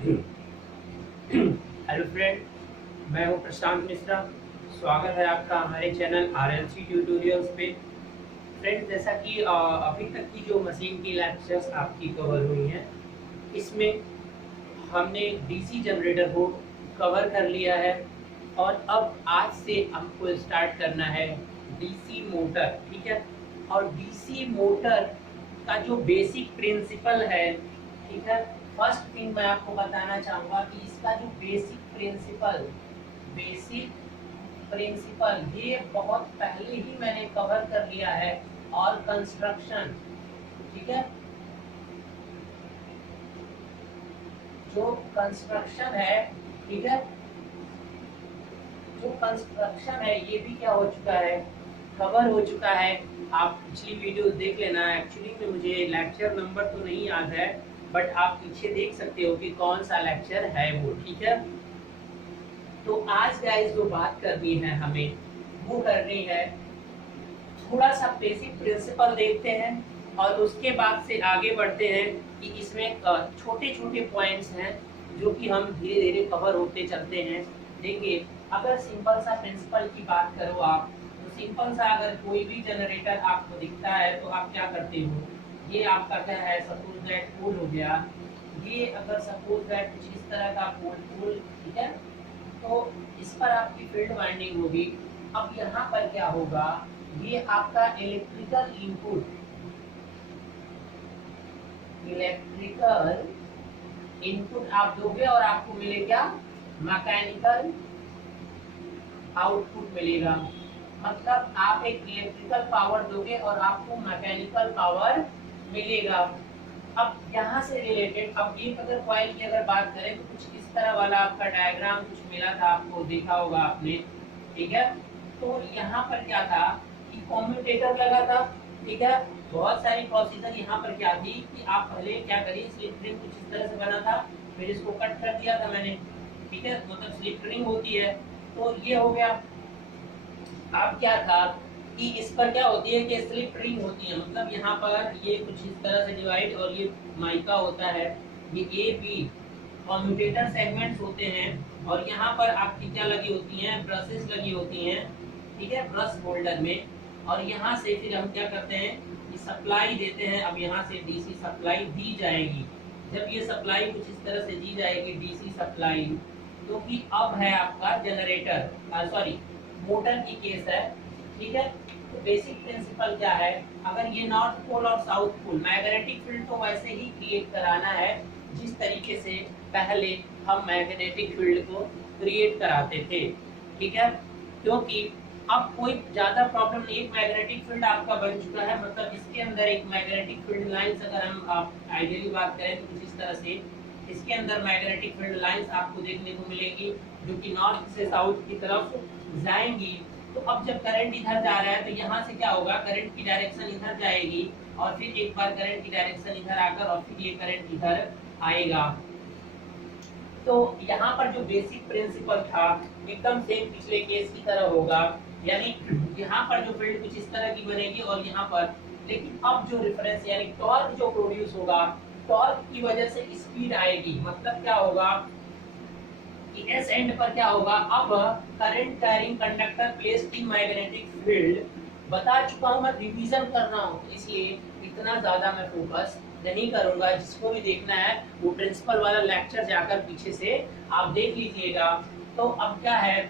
Hello friend, मैं हूं प्रशांत मिश्रा। स्वागत है आपका हमारे चैनल आरएलसी ट्यूटोरियल्स पे। फ्रेंड, जैसा कि अभी तक की जो मशीन की लेक्चर्स आपकी कवर हुई हैं, इसमें हमने डीसी जनरेटर को कवर कर लिया है और अब आज से हमको स्टार्ट करना है डीसी मोटर। ठीक है, और डीसी मोटर का जो बेसिक प्रिंसिपल है, ठीक है, फर्स्ट थिंग मैं आपको बताना चाहूँगा कि इसका जो बेसिक प्रिंसिपल ये बहुत पहले ही मैंने कवर कर लिया है। और कंस्ट्रक्शन, ठीक है, जो कंस्ट्रक्शन है, ठीक है, जो कंस्ट्रक्शन है ये भी क्या हो चुका है, कवर हो चुका है। आप पिछली वीडियोस देख लेना। एक्चुअली में मुझे लेक्चर नंबर तो नहीं याद है, बट आप पीछे देख सकते हो कि कौन सा लेक्चर है वो। ठीक है, तो आज गाइस जो बात करनी है हमें, वो करनी है थोड़ा सा बेसिक प्रिंसिपल देखते हैं और उसके बाद से आगे बढ़ते हैं कि इसमें छोटे छोटे पॉइंट्स हैं जो कि हम धीरे धीरे कवर होते चलते हैं। देखिए, अगर सिंपल सा प्रिंसिपल की बात करो आप, तो सिंपल सा अगर कोई भी जनरेटर आपको दिखता है तो आप क्या करते हो, ये आपका क्या है, सपोज दैट पोल हो गया। ये अगर सपोज दैट कुछ इस तरह का पोल, ठीक है, तो इस पर आपकी फील्ड वाइंडिंग होगी। अब यहाँ पर क्या होगा, ये आपका इलेक्ट्रिकल इनपुट आप दोगे और आपको मिले क्या, मैकेनिकल आउटपुट मिलेगा। मतलब आप एक इलेक्ट्रिकल पावर दोगे और आपको मैकेनिकल पावर मिलेगा। अब यहाँ से रिलेटेड, अब एक अगर कॉइल की अगर बात करें तो कुछ इस तरह वाला आपका डायग्राम कुछ मिला था, आपको देखा होगा आपने। ठीक है, तो यहाँ पर क्या था कि कम्यूटेटर लगा था। ठीक है, बहुत सारी प्रोसीजर यहाँ पर क्या थी कि आप पहले क्या करिए, स्लिप रिंग कुछ इस तरह से बना था, फिर इसको कट कर दिया था मैंने। ठीक है, मतलब स्लिप रिंग होती है, तो ये हो गया। अब क्या था कि इस पर क्या होती है कि स्लिप रिंग होती है, मतलब यहाँ पर ये कुछ इस तरह से डिवाइड, और ये माइका होता है, ये ए बी कम्यूटेटर सेगमेंट्स होते हैं। और यहाँ पर आपकी क्या लगी होती हैं, ब्रशेस लगी होती हैं। ठीक है, ब्रश होल्डर में। और यहाँ से फिर हम क्या करते हैं कि सप्लाई देते हैं। अब यहाँ से डीसी सप्लाई दी जाएगी। जब ये सप्लाई कुछ इस तरह से दी जाएगी, डीसी सप्लाई, तो कि अब है आपका जनरेटर, सॉरी मोटर की केस है। ठीक है, तो बेसिक प्रिंसिपल क्या है, अगर ये नॉर्थ पोल और साउथ पोल, मैग्नेटिक फील्ड तो वैसे ही क्रिएट कराना है जिस तरीके से पहले हम मैग्नेटिक फील्ड को क्रिएट कराते थे। ठीक है, क्योंकि अब कोई ज्यादा प्रॉब्लम नहीं, एक मैग्नेटिक फील्ड आपका बन चुका है, मतलब इसके अंदर एक मैग्नेटिक फील्ड लाइंस, अगर हम आइडियली बात करें तो कुछ इस तरह से इसके अंदर मैग्नेटिक फील्ड लाइंस आपको देखने को मिलेगी जो कि नॉर्थ से साउथ की तरफ जाएंगी। तो अब जब करंट इधर जा रहा है तो यहाँ से क्या होगा, करंट की डायरेक्शन इधर जाएगी और फिर एक बार करंट की डायरेक्शन इधर आकर और फिर ये करंट इधर आएगा। तो यहाँ पर जो बेसिक प्रिंसिपल था एकदम सेम पिछले केस की तरह होगा, यानी यहाँ पर जो फील्ड कुछ इस तरह की बनेगी और यहाँ पर, लेकिन अब जो रिफरेंस यानी टॉर्क जो प्रोड्यूस होगा, टॉर्क की वजह से स्पीड आएगी। मतलब क्या होगा कि एस एंड पर क्या होगा, अब current carrying conductor placed in magnetic field, बता चुका हूं, मैं रिवीजन कर रहा हूं, इसलिए इतना ज्यादा मैं फोकस नहीं करूंगा। जिसको भी देखना है वो प्रिंसिपल वाला लेक्चर जाकर पीछे से आप देख लीजिएगा। तो अब क्या है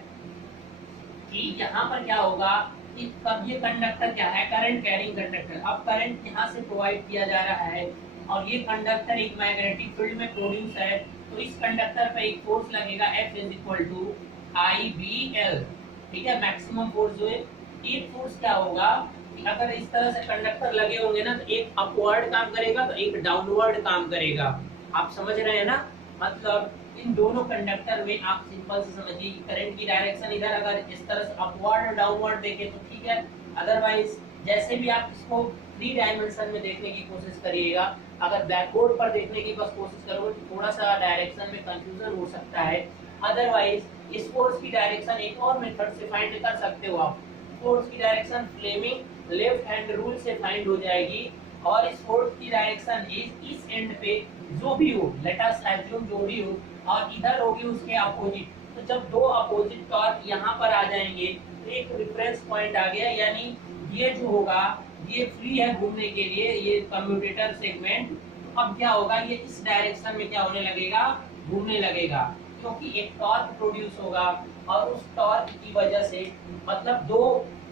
कि यहाँ पर क्या होगा कि तब ये कंडक्टर क्या है, करंट कैरिंग कंडक्टर। अब करंट यहाँ से प्रोवाइड किया जा रहा है और ये कंडक्टर एक मैग्नेटिक फील्ड में प्रोड्यूस है, तो इस कंडक्टर पे एक फोर्स लगेगा F is equal to IBL। ठीक है, मैक्सिमम फोर्स जो है, एक फोर्स क्या होगा कि अगर इस तरह से कंडक्टर लगे होंगे ना, तो एक अपवर्ड काम करेगा तो एक डाउनवर्ड काम करेगा। आप समझ रहे हैं ना, मतलब इन दोनों कंडक्टर में आप सिंपल से समझिए कि करंट की डायरेक्शन इधर अगर इस तरह से अपवर्ड और डाउनवर्ड देखें तो ठीक है, अदरवाइज जैसे भी आप इसको 3 डायमेंशन में देखने की कोशिश करिएगा, अगर ब्लैकबोर्ड पर देखने की बस कोशिश करोगे तो थोड़ा सा डायरेक्शन में कंफ्यूजन हो सकता है। अदरवाइज इस फोर्स की डायरेक्शन एक और मेथड से फाइंड कर सकते हो आप। फोर्स की direction Fleming left hand rule से फाइंड हो जाएगी और इस फोर्स की डायरेक्शन इस एंड पे जो भी हो, लेट अस एज्यूम जो भी हो, और इधर होगी उसके अपोजिट। तो जब दो अपोजिट टॉर्क यहाँ पर आ जाएंगे तो एक रेफरेंस पॉइंट आ गया, यानी ये जो होगा ये फ्री है घूमने के लिए, ये कम्यूटेटर सेगमेंट। तो अब क्या होगा, ये इस डायरेक्शन में क्या होने लगेगा, घूमने लगेगा, क्योंकि एक टॉर्क प्रोड्यूस होगा और उस टॉर्क की वजह से मतलब दो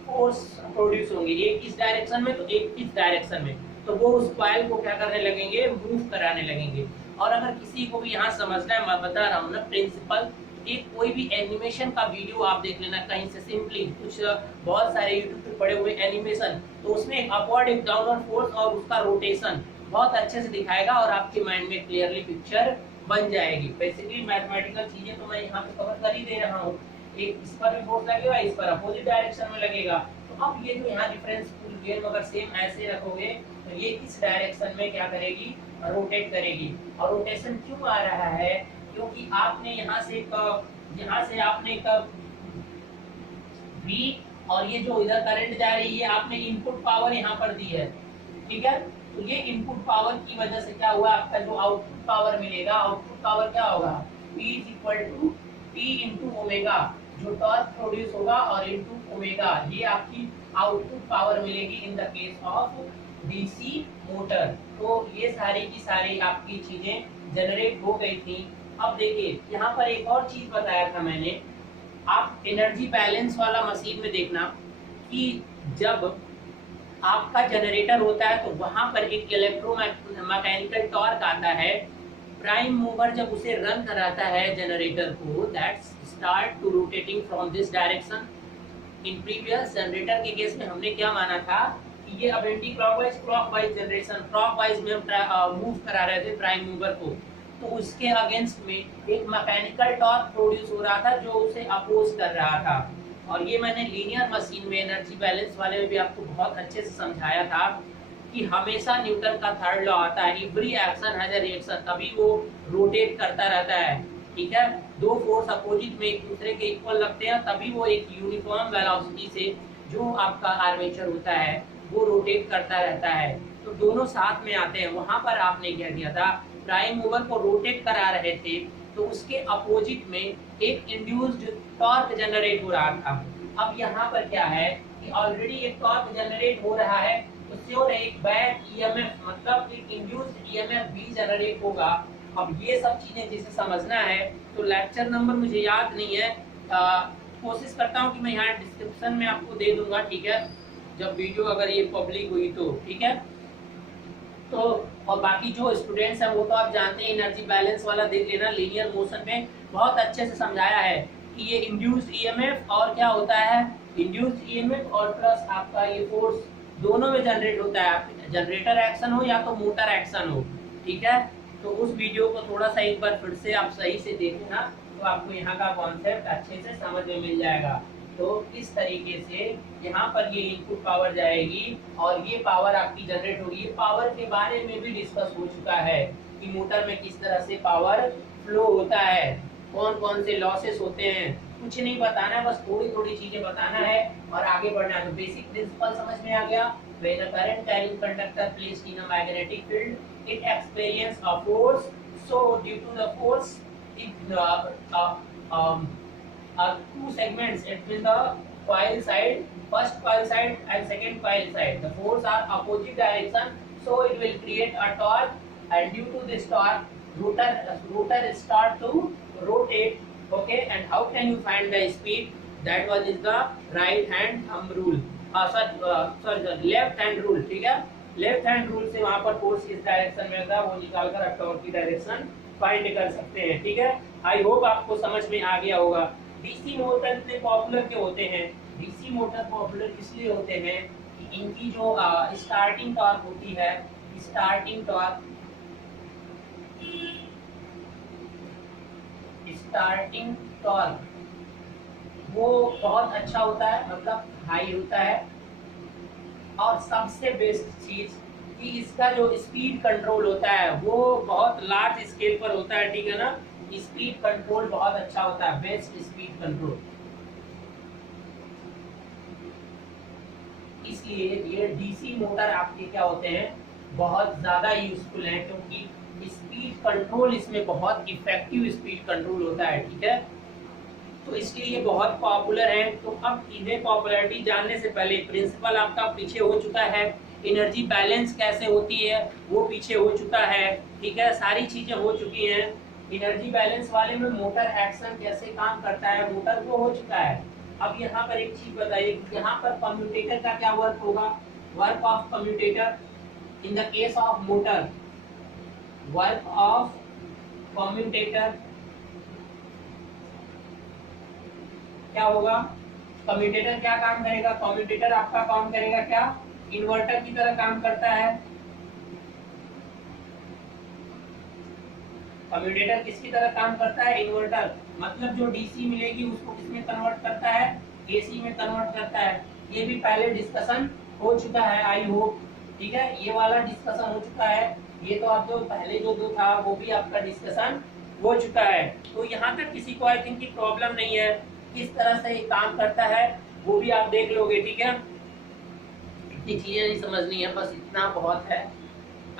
फोर्स प्रोड्यूस होंगे, एक इस डायरेक्शन में तो एक इस डायरेक्शन में, तो वो उस कॉइल को क्या करने लगेंगे, मूव कराने लगेंगे। और अगर किसी को भी यहाँ समझना है, मैं बता रहा हूँ ना प्रिंसिपल, एक कोई भी एनिमेशन का वीडियो आप देख लेना कहीं से, सिंपली कुछ बहुत सारे यूट्यूब पे पड़े हुए एनिमेशन, तो उसमें एक अपवर्ड एक डाउनवर्ड फोर्स और उसका रोटेशन बहुत अच्छे से दिखाएगा और आपके माइंड में क्लियरली पिक्चर बन जाएगी। बेसिकली मैथमेटिकल चीजें तो मैं यहाँ पे कवर कर ही दे रहा हूँ, एक इस पर भी फोर्स लगेगा, इस पर अपोजिट डायरेक्शन में लगेगा। तो अब ये जो यहाँ डिफरेंस फुल गेम अगर सेम ऐसे रखोगे तो ये इस डायरेक्शन में क्या करेगी, रोटेट करेगी। और रोटेशन क्यों आ रहा है, क्योंकि आपने यहाँ से आपने V और ये जो इधर करंट जा रही है, आपने इनपुट पावर यहाँ पर दी है, ठीक है। तो ये इनपुट पावर की वजह से क्या हुआ, आपका जो आउटपुट पावर मिलेगा, आउटपुट पावर क्या होगा, P = T × ओमेगा, जो टॉर्क प्रोड्यूस होगा और इनटू ओमेगा, ये आपकी आउटपुट पावर मिलेगी in the case of DC motor. तो ये सारी की सारी आपकी चीजें जनरेट हो गई थी। अब देखिए यहाँ पर एक और चीज बताया था मैंने, आप एनर्जी बैलेंस वाला मशीन में देखना कि जब आपका जनरेटर होता है तो वहां पर एक इलेक्ट्रोमैकेनिकल टॉर्क आता है, प्राइम मूवर जब उसे रन कराता है जनरेटर को, that start to rotating from this direction. In previous generator के केस में हमने क्या माना था कि ये अब एंटी क्लॉकवाइज जनरेशन, क्लॉकवाइज में हम मूव करा रहे थे प्राइम मूवर को, तो उसके अगेंस्ट में एक मैकेनिकल टॉर्क प्रोड्यूस हो रहा था जो उसे अपोज कर रहा था। और ये मैंने लीनियर मशीन में एनर्जी बैलेंस वाले में भी आपको बहुत अच्छे से समझाया था कि हमेशा न्यूटन का थर्ड लॉ आता है, every action has a reaction, तभी वो रोटेट करता रहता है, ठीक है। दो फोर्स अपोजिट में एक दूसरे के इक्वल लगते हैं तभी वो एक यूनिफॉर्म वेलोसिटी से जो आपका आर्मेचर होता है वो रोटेट करता रहता है, तो दोनों साथ में आते हैं। वहां पर आपने क्या किया था, प्राइम मूवर को रोटेट करा रहे थे तो उसके अपोजिट में एक इंड्यूस्ड टॉर्क जनरेट हो रहा था। अब यहाँ पर क्या है कि ऑलरेडी एक टॉर्क जनरेट हो रहा है, उससे और एक बैक ईएमएफ मतलब एक इंड्यूस्ड ईएमएफ भी जनरेट होगा। अब ये सब चीजें जिसे समझना है तो लेक्चर नंबर मुझे याद नहीं है, कोशिश करता हूँ कि मैं यहाँ डिस्क्रिप्शन में आपको दे दूंगा, ठीक है, जब वीडियो अगर ये पब्लिक हुई तो, ठीक है। तो और बाकी जो स्टूडेंट्स हैं वो तो आप जानते हैं, एनर्जी बैलेंस वाला देख लेना, लीनियर मोशन में बहुत अच्छे से समझाया है कि ये इंड्यूस्ड ईएमएफ और क्या होता है, इंड्यूस्ड ईएमएफ और प्लस आपका ये फोर्स दोनों में जनरेट होता है, जनरेटर एक्शन हो या तो मोटर एक्शन हो, ठीक है। तो उस वीडियो को थोड़ा सा एक बार फिर से आप सही से देखना तो आपको यहाँ का कॉन्सेप्ट अच्छे से समझ में मिल जाएगा। तो इस तरीके से यहाँ पर ये इनपुट पावर जाएगी और ये पावर आपकी जनरेट होगी। ये पावर के बारे में भी डिस्कस हो चुका है कि मोटर में किस तरह से पावर फ्लो होता है, कौन कौन से लॉसेस होते हैं, कुछ नहीं बताना है, बस थोड़ी थोड़ी चीजें बताना है और आगे बढ़ना है। तो बेसिक प्रिंसिपल समझ में आ गया। When a current carrying conductor placed in a magnetic field, it experience a force, so due to the force it two segments, it will the coil side, first coil side and second coil side, the force are opposite direction, so it will create a torque, and due to this torque rotor start to rotate, okay. And how can you find the speed, that one is the right hand thumb rule, sorry left hand rule, ठीक है। Left hand rule से वहां पर force किस direction में होता है वो निकालकर आप टॉर्क की डायरेक्शन फाइंड कर सकते हैं, ठीक है। आई होप आपको समझ में आ गया होगा। डीसी मोटर इतने पॉपुलर क्यों होते हैं, डीसी मोटर पॉपुलर इसलिए होते हैं कि इनकी जो स्टार्टिंग टॉर्क होती है, स्टार्टिंग टॉर्क वो बहुत अच्छा होता है, मतलब हाई होता है। और सबसे बेस्ट चीज कि इसका जो स्पीड कंट्रोल होता है वो बहुत लार्ज स्केल पर होता है, ठीक है ना। स्पीड कंट्रोल बहुत अच्छा होता है, बेस्ट स्पीड कंट्रोल। इसलिए ये डीसी मोटर आपके क्या होते हैं, बहुत ज्यादा यूजफुल है, क्योंकि स्पीड कंट्रोल इसमें बहुत इफेक्टिव स्पीड कंट्रोल होता है, ठीक है। तो इसलिए ये बहुत पॉपुलर है। तो अब इन्हें पॉपुलैरिटी जानने से पहले प्रिंसिपल आपका पीछे हो चुका है, एनर्जी बैलेंस कैसे होती है वो पीछे हो चुका है, ठीक है, सारी चीजें हो चुकी हैं। एनर्जी बैलेंस वाले में मोटर एक्शन कैसे काम करता है, मोटर को हो चुका है। अब यहाँ पर एक चीज बताइए, यहाँ पर कम्यूटेटर का क्या वर्क होगा, work of commutator in the case of motor, work of commutator क्या होगा, कम्यूटेटर क्या काम करेगा, कम्यूटेटर आपका काम करेगा क्या, इन्वर्टर की तरह काम करता है। कम्यूटेटर किसकी तरह काम करता है, इन्वर्टर, मतलब जो डीसी मिलेगी उसको किसमें कन्वर्ट करता है, एसी में कन्वर्ट करता है। ये भी पहले डिस्कशन हो चुका है, आई होप, ठीक है, ये वाला डिस्कशन हो चुका है। ये तो आप जो पहले जो दो था वो भी आपका डिस्कशन हो चुका है। तो यहाँ तक किसी को आई थिंक की प्रॉब्लम नहीं है, किस तरह से ये काम करता है वो भी आप देख लोगे, ठीक है। इतनी चीजें नहीं समझनी है, बस इतना बहुत है।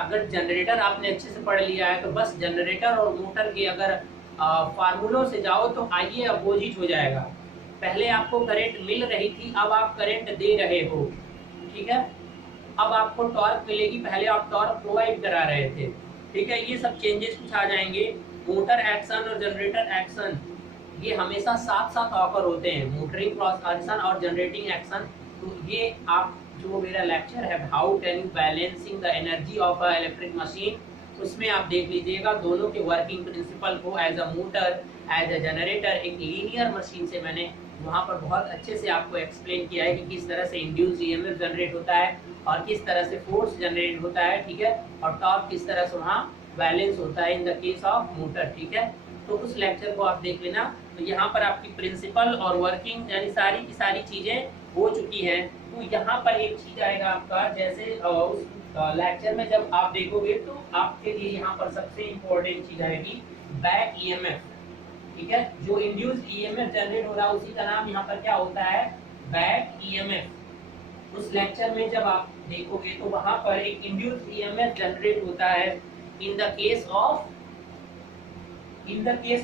अगर जनरेटर आपने अच्छे से पढ़ लिया है तो बस जनरेटर और मोटर के अगर फार्मूलों से जाओ तो आइए अपोजिट हो जाएगा। पहले आपको करंट मिल रही थी, अब आप करंट दे रहे हो, ठीक है। अब आपको टॉर्क मिलेगी, पहले आप टॉर्क प्रोवाइड करा रहे थे, ठीक है। ये सब चेंजेस कुछ आ जाएंगे। मोटर एक्शन और जनरेटर एक्शन ये हमेशा साथ साथ ऑकर होते हैं, मोटरिंग एक्शन और जनरेटिंग एक्शन। तो ये आप जो मेरा लेक्चर है how can you balancing the energy of a electric machine, उसमें आप देख लीजिएगा दोनों के वर्किंग प्रिंसिपल को as a motor as a generator एक लीनियर मशीन से मैंने वहाँ पर बहुत अच्छे से आपको एक्सप्लेन किया है कि किस तरह से इंड्यूस ईएमएफ जनरेट होता है और किस तरह से फोर्स जनरेट होता है, ठीक है, और टॉर्क किस तरह से वहाँ बैलेंस होता है in the case of motor, ठीक है। तो उस लेक्चर को आप देख लेना। तो यहाँ पर आपकी प्रिंसिपल और वर्किंग यानी सारी की सारी चीजें हो चुकी हैं। तो यहाँ पर एक चीज आएगा आपका, जैसे उस लेक्चर में जब आप देखोगे तो आपके लिए यहाँ पर सबसे इम्पोर्टेंट चीज आएगी बैक ईएमएफ, ठीक है। जो इंड्यूस्ड ईएमएफ जनरेट हो रहा है उसी का नाम यहाँ पर क्या होता है, बैक ईएमएफ। उस लेक्चर में जब आप देखोगे तो वहां पर एक इंड्यूस्ड ईएमएफ जनरेट होता है in the case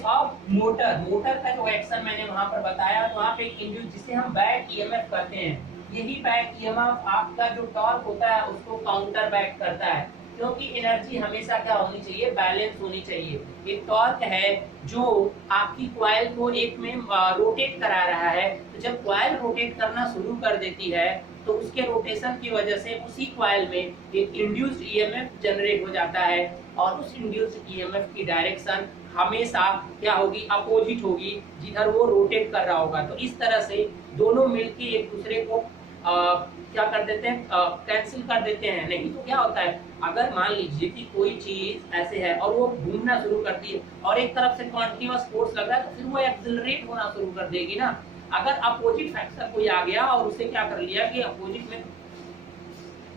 of motor. Motor का जो एक्शन मैंने वहां पर बताया, तो वहां पे एक इंड्यूस जिसे हम बैक ईएमएफ कहते हैं, यही बैक ईएमएफ आपका जो टॉर्क होता है उसको काउंटर बैक करता है, क्योंकि एनर्जी हमेशा क्या होनी चाहिए, बैलेंस होनी चाहिए। एक टॉर्क है जो आपकी कॉइल को एक में रोटेट करा रहा है, तो जब कॉइल रोटेट करना शुरू कर देती है तो उसके रोटेशन की वजह से उसी कॉइल में एक इंड्यूस्ड ईएमएफ जनरेट हो जाता है और उस इंड्यूस्ड ईएमएफ की डायरेक्शन हमेशा क्या होगी, अपोजिट होगी, जिधर वो रोटेट कर रहा होगा। तो इस तरह से दोनों मिलके एक दूसरे को क्या कर देते हैं, कैंसिल कर देते हैं। नहीं तो क्या होता है, अगर मान लीजिए कि कोई चीज ऐसे है और वो घूमना शुरू करती है और एक तरफ से कॉन्टिन्यूअस फोर्स लग रहा है, तो फिर वो एक्सिलरेट होना शुरू कर देगी ना। अगर अपोजिट फैक्टर कोई आ गया और उसे क्या कर लिया कि अपोजिट में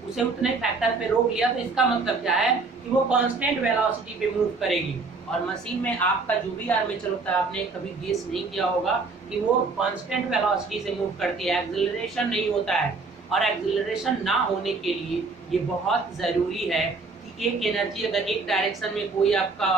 उसे उतने फैक्टर पे रोक लिया, तो इसका मतलब क्या है कि वो कांस्टेंट वेलोसिटी पे मूव करेगी। और मशीन में आपका जो भी आर्मेचर होता है, आपने कभी गेस नहीं किया होगा कि वो कांस्टेंट वेलोसिटी से मूव करती है, एक्सिलरेशन नहीं होता है। और एक्सिलरेशन ना होने के लिए ये बहुत जरूरी है कि एक एनर्जी अगर एक डायरेक्शन में कोई आपका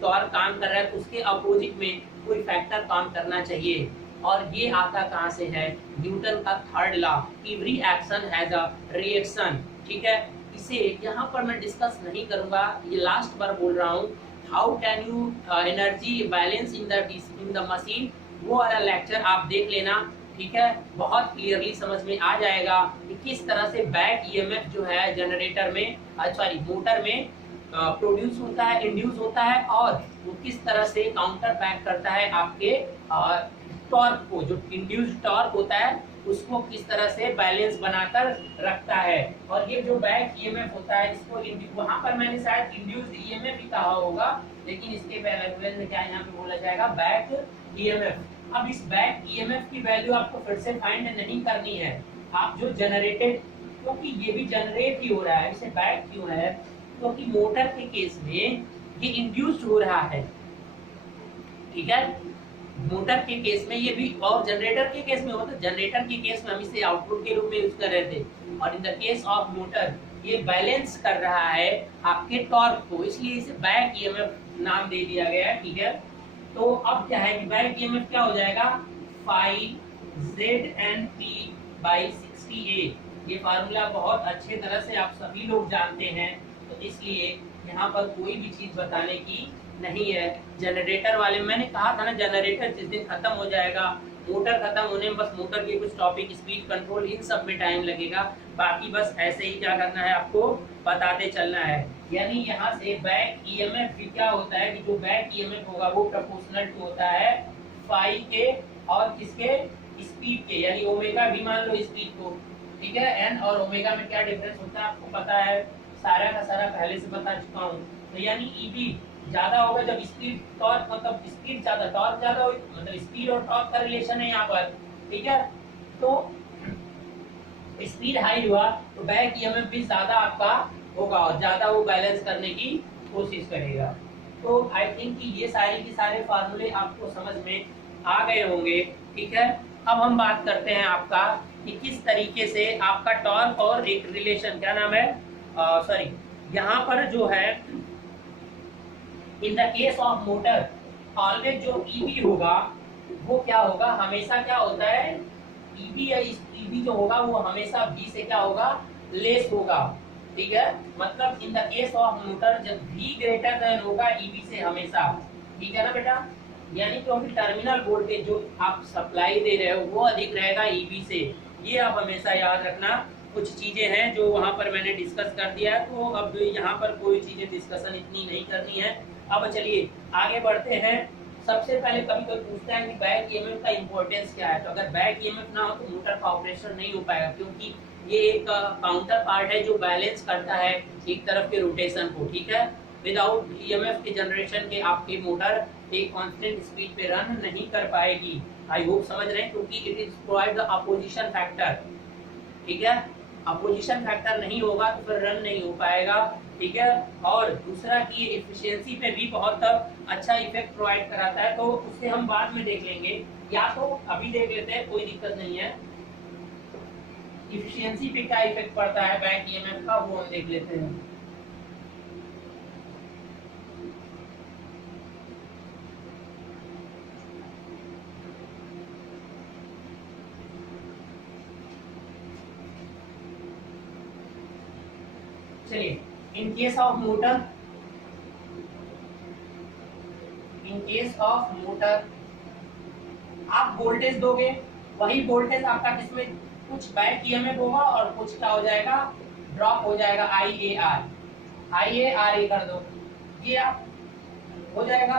टॉर्क काम कर रहा है तो उसके अपोजिट में कोई फैक्टर काम करना चाहिए। और ये आता कहाँ से है, न्यूटन का third law, every action has a reaction, ठीक है। इसे यहाँ पर मैं डिस्कस नहीं करूंगा, ये लास्ट बार बोल रहा हूँ। How can you energy balance in the machine, वो वाला लेक्चर आप देख लेना, ठीक है। बहुत क्लियरली समझ में आ जाएगा कि किस तरह से बैक ईएमएफ जो है जनरेटर में सॉरी मोटर में प्रोड्यूस होता है, इंड्यूस होता है, और वो किस तरह से काउंटर बैक करता है आपके टॉर्क को। जो इंड्यूस्ड टॉर्क होता है उसको किस तरह से बैलेंस बनाकर रखता है। और ये जो बैक ईएमएफ होता है इसको वहां पर मैंने शायद इंड्यूस्ड ईएमएफ ही कहा होगा, लेकिन इसके वैल्यू में क्या यहाँ पे बोला जाएगा, बैक ईएमएफ। अब इस बैक ईएमएफ की वैल्यू आपको फिर से फाइंड नहीं करनी है, आप जो जनरेटेड, क्योंकि ये भी जनरेट ही हो रहा है, इसे बैक क्यों है, क्योंकि मोटर के केस में ये इंड्यूस्ड हो रहा है, ठीक है। मोटर के केस में ये भी, और जनरेटर के केस में होता है, जनरेटर के केस में हम इसे आउटपुट के रूप में यूज कर रहे थे, और in the case of motor ये बैलेंस कर रहा है आपके टॉर्क को, इसलिए इसे बैक ईएमएफ नाम दे दिया गया है, ठीक है। तो अब क्या है कि बैक ईएमएफ क्या हो जाएगा, 5ZNP/60A। ये फार्मूला बहुत अच्छे तरह से आप सभी लोग जानते हैं, तो इसलिए यहाँ पर कोई भी चीज बताने की नहीं है। जनरेटर वाले मैंने कहा था ना, जनरेटर जिस दिन खत्म हो जाएगा, मोटर खत्म होने में बस मोटर के कुछ टॉपिक, स्पीड कंट्रोल, इन सब में टाइम लगेगा। बाकी बस ऐसे ही क्या करना है, आपको बताते चलना है। यानी यहाँ से बैक ईएमएफ भी क्या होता है कि जो बैक ईएमएफ होगा वो प्रोपोर्शनल टू होता है फाई के और किसके, स्पीड के। यानी ओमेगा भी मान लो स्पीड को, ठीक है। एन और ओमेगा में क्या डिफरेंस होता है आपको पता है, सारा का सारा पहले से बता चुका हूँ। तो यानी ईबी ज्यादा होगा जब स्पीड टॉर्क, मतलब स्पीड ज्यादा टॉर्क ज्यादा हो, मतलब स्पीड और टॉर्क का रिलेशन है यहाँ पर, ठीक है। तो स्पीड हाई हुआ तो बैक ईएमएफ भी ज्यादा आपका होगा और ज्यादा वो बैलेंस करने की कोशिश करेगा। तो आई थिंक कि ये सारे के सारे फार्मूले आपको समझ में आ गए होंगे, ठीक है। अब हम बात करते हैं आपका कि किस तरीके से आपका टॉर्क और एक रिलेशन, क्या नाम है, सॉरी, यहाँ पर जो है in the case of motor always जो ईबी होगा वो क्या होगा, हमेशा क्या होता है, ईबी या ईबी जो होगा वो हमेशा V से क्या होगा, लेस होगा, ठीक है। मतलब in the case of motor जब V ग्रेटर देन होगा ईबी से हमेशा, ठीक है ना बेटा। यानी क्योंकि टर्मिनल वोल्टेज जो आप सप्लाई दे रहे हो वो अधिक रहेगा ईबी से, ये आप हमेशा याद रखना। कुछ चीजें हैं जो वहां पर मैंने डिस्कस कर दिया है, तो अब यहाँ पर कोई चीजें डिस्कशन इतनी नहीं करनी है। अब चलिए आगे बढ़ते हैं। सबसे पहले कभी कोई पूछता है कि बैक ईएमएफ का इंपॉर्टेंस क्या है, तो अगर बैक ईएमएफ ना हो तो मोटर का ऑपरेशन नहीं हो पाएगा, क्योंकि ये एक काउंटर पार्ट है जो बैलेंस करता है एक तरफ के रोटेशन को, ठीक है। विदाउट ईएमएफ के जनरेशन के आपकी मोटर एक कांस्टेंट स्पीड पे रन नहीं कर पाएगी। आई होप समझ रहे हैं, क्योंकि it is provide the opposition factor, ठीक है। अपोजिशन फैक्टर नहीं होगा तो फिर रन नहीं हो पाएगा, ठीक है। और दूसरा कि एफिशिएंसी पे भी बहुत अच्छा इफेक्ट प्रोवाइड कराता है, तो उससे हम बाद में देख लेंगे, या तो अभी देख लेते हैं, कोई दिक्कत नहीं है। एफिशिएंसी पे क्या इफेक्ट पड़ता है बैक ईएमएफ का, वो हम देख लेते हैं। चलिए, इन केस ऑफ मोटर, आप वोल्टेज दोगे, वही वोल्टेज आपका किसमें, कुछ बैक ईएमएफ होगा और कुछ क्या हो जाएगा, ड्रॉप हो जाएगा, IARA कर दो, ये आप हो जाएगा।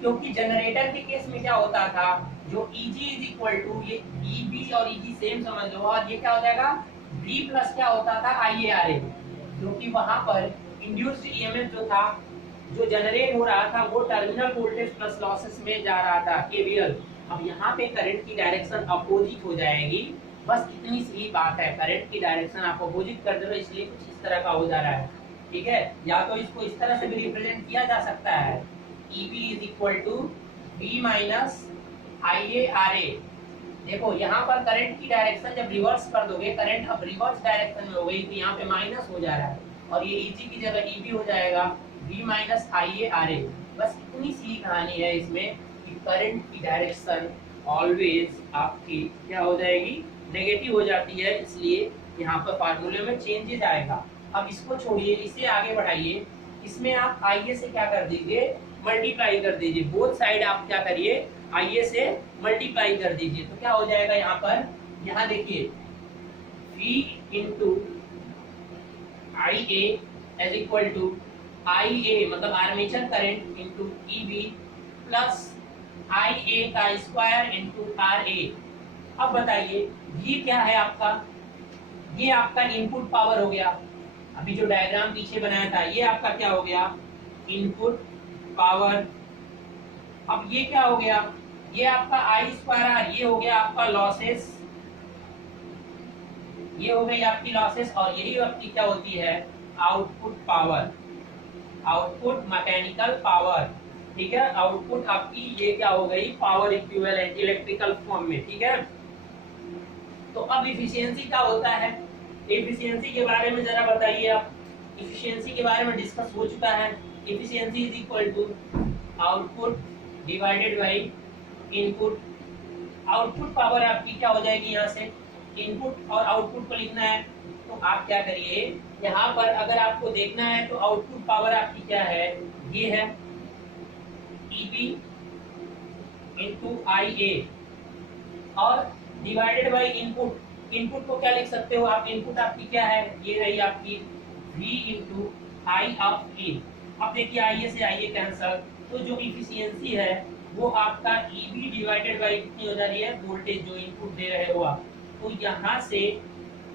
क्योंकि जनरेटर के केस में क्या होता था, जो EG इज इक्वल टू ये EB और EG सेम समझ लो, और ये क्या हो जाएगा V प्लस क्या होता था IARA, क्योंकि वहां पर इंड्यूस्ड ईएमएफ जो था, जो जनरेट हो रहा था, वो टर्मिनल वोल्टेज प्लस लॉसेस में जा रहा था, KVL। अब यहाँ पे करंट की डायरेक्शन अपोजिट हो जाएगी, बस इतनी सी बात है, करंट की डायरेक्शन आप अपोजिट कर दे रहे हो, इसलिए कुछ इस तरह का हो जा रहा है, ठीक है। या तो इसको इस तरह से भी रिप्रेजेंट किया जा सकता है, EB is equal to V minus IARA। देखो यहाँ पर करंट की डायरेक्शन जब रिवर्स कर दोगे, करंट अब रिवर्स डायरेक्शन में हो गई, तो यहाँ पे माइनस हो जा रहा है, और ये EG की जगह EB हो जाएगा V माइनस IARA। बस इतनी सी कहानी है इसमें कि करंट की डायरेक्शन ऑलवेज आपकी क्या हो जाएगी, नेगेटिव हो जाती है, इसलिए यहाँ पर फार्मूले में चेंजेस आएगा। अब इसको छोड़िए, इसे आगे बढ़ाइए, इसमें आप IA से क्या कर दीजिए, मल्टीप्लाई कर दीजिए, बोथ साइड आप क्या करिए, IA से मल्टीप्लाई कर दीजिए, तो क्या हो जाएगा यहाँ पर, यहाँ देखिए V into IA is equal to IA मतलब armature current into EB plus IA का स्क्वायर इंटू RA। अब बताइए ये क्या है आपका, ये आपका इनपुट पावर हो गया, अभी जो डायग्राम पीछे बनाया था ये आपका क्या हो गया, इनपुट पावर। अब ये क्या हो गया, ये आपका I स्क्वायर R, ये हो गया आपका लॉसेस, ये हो गई आपकी लॉसेस, और यही आपकी क्या होती है, output power, output mechanical power, ठीक है। आउटपुट आपकी ये क्या हो गई, पावर इक्विवेलेंट इलेक्ट्रिकल फॉर्म में, ठीक है। तो अब इफिशियंसी क्या होता है, एफिशिएंसी के बारे में जरा बताइए आप। एफिशिएंसी के बारे में डिस्कस हो चुका है। Efficiency is equal to output divided by input. Output power आपकी क्या हो जाएगी, यहाँ से इनपुट और आउटपुट को लिखना है तो आप क्या करिए, यहाँ पर अगर आपको देखना है तो आउटपुट पावर आपकी क्या है, ये है ईबी इंटू आई ए और डिवाइडेड बाय इनपुट। इनपुट को क्या लिख सकते हो आप, इनपुट आपकी क्या है, ये रही आपकी V इंटू आई ऑफ ए। अब देखिए आई ए से आई ए कैंसल, तो जो इफिशियंसी है वो आपका ईबी डिवाइडेड बाय कितनी हो जा रही है, वोल्टेज जो इनपुट दे रहे हो आप। तो यहाँ से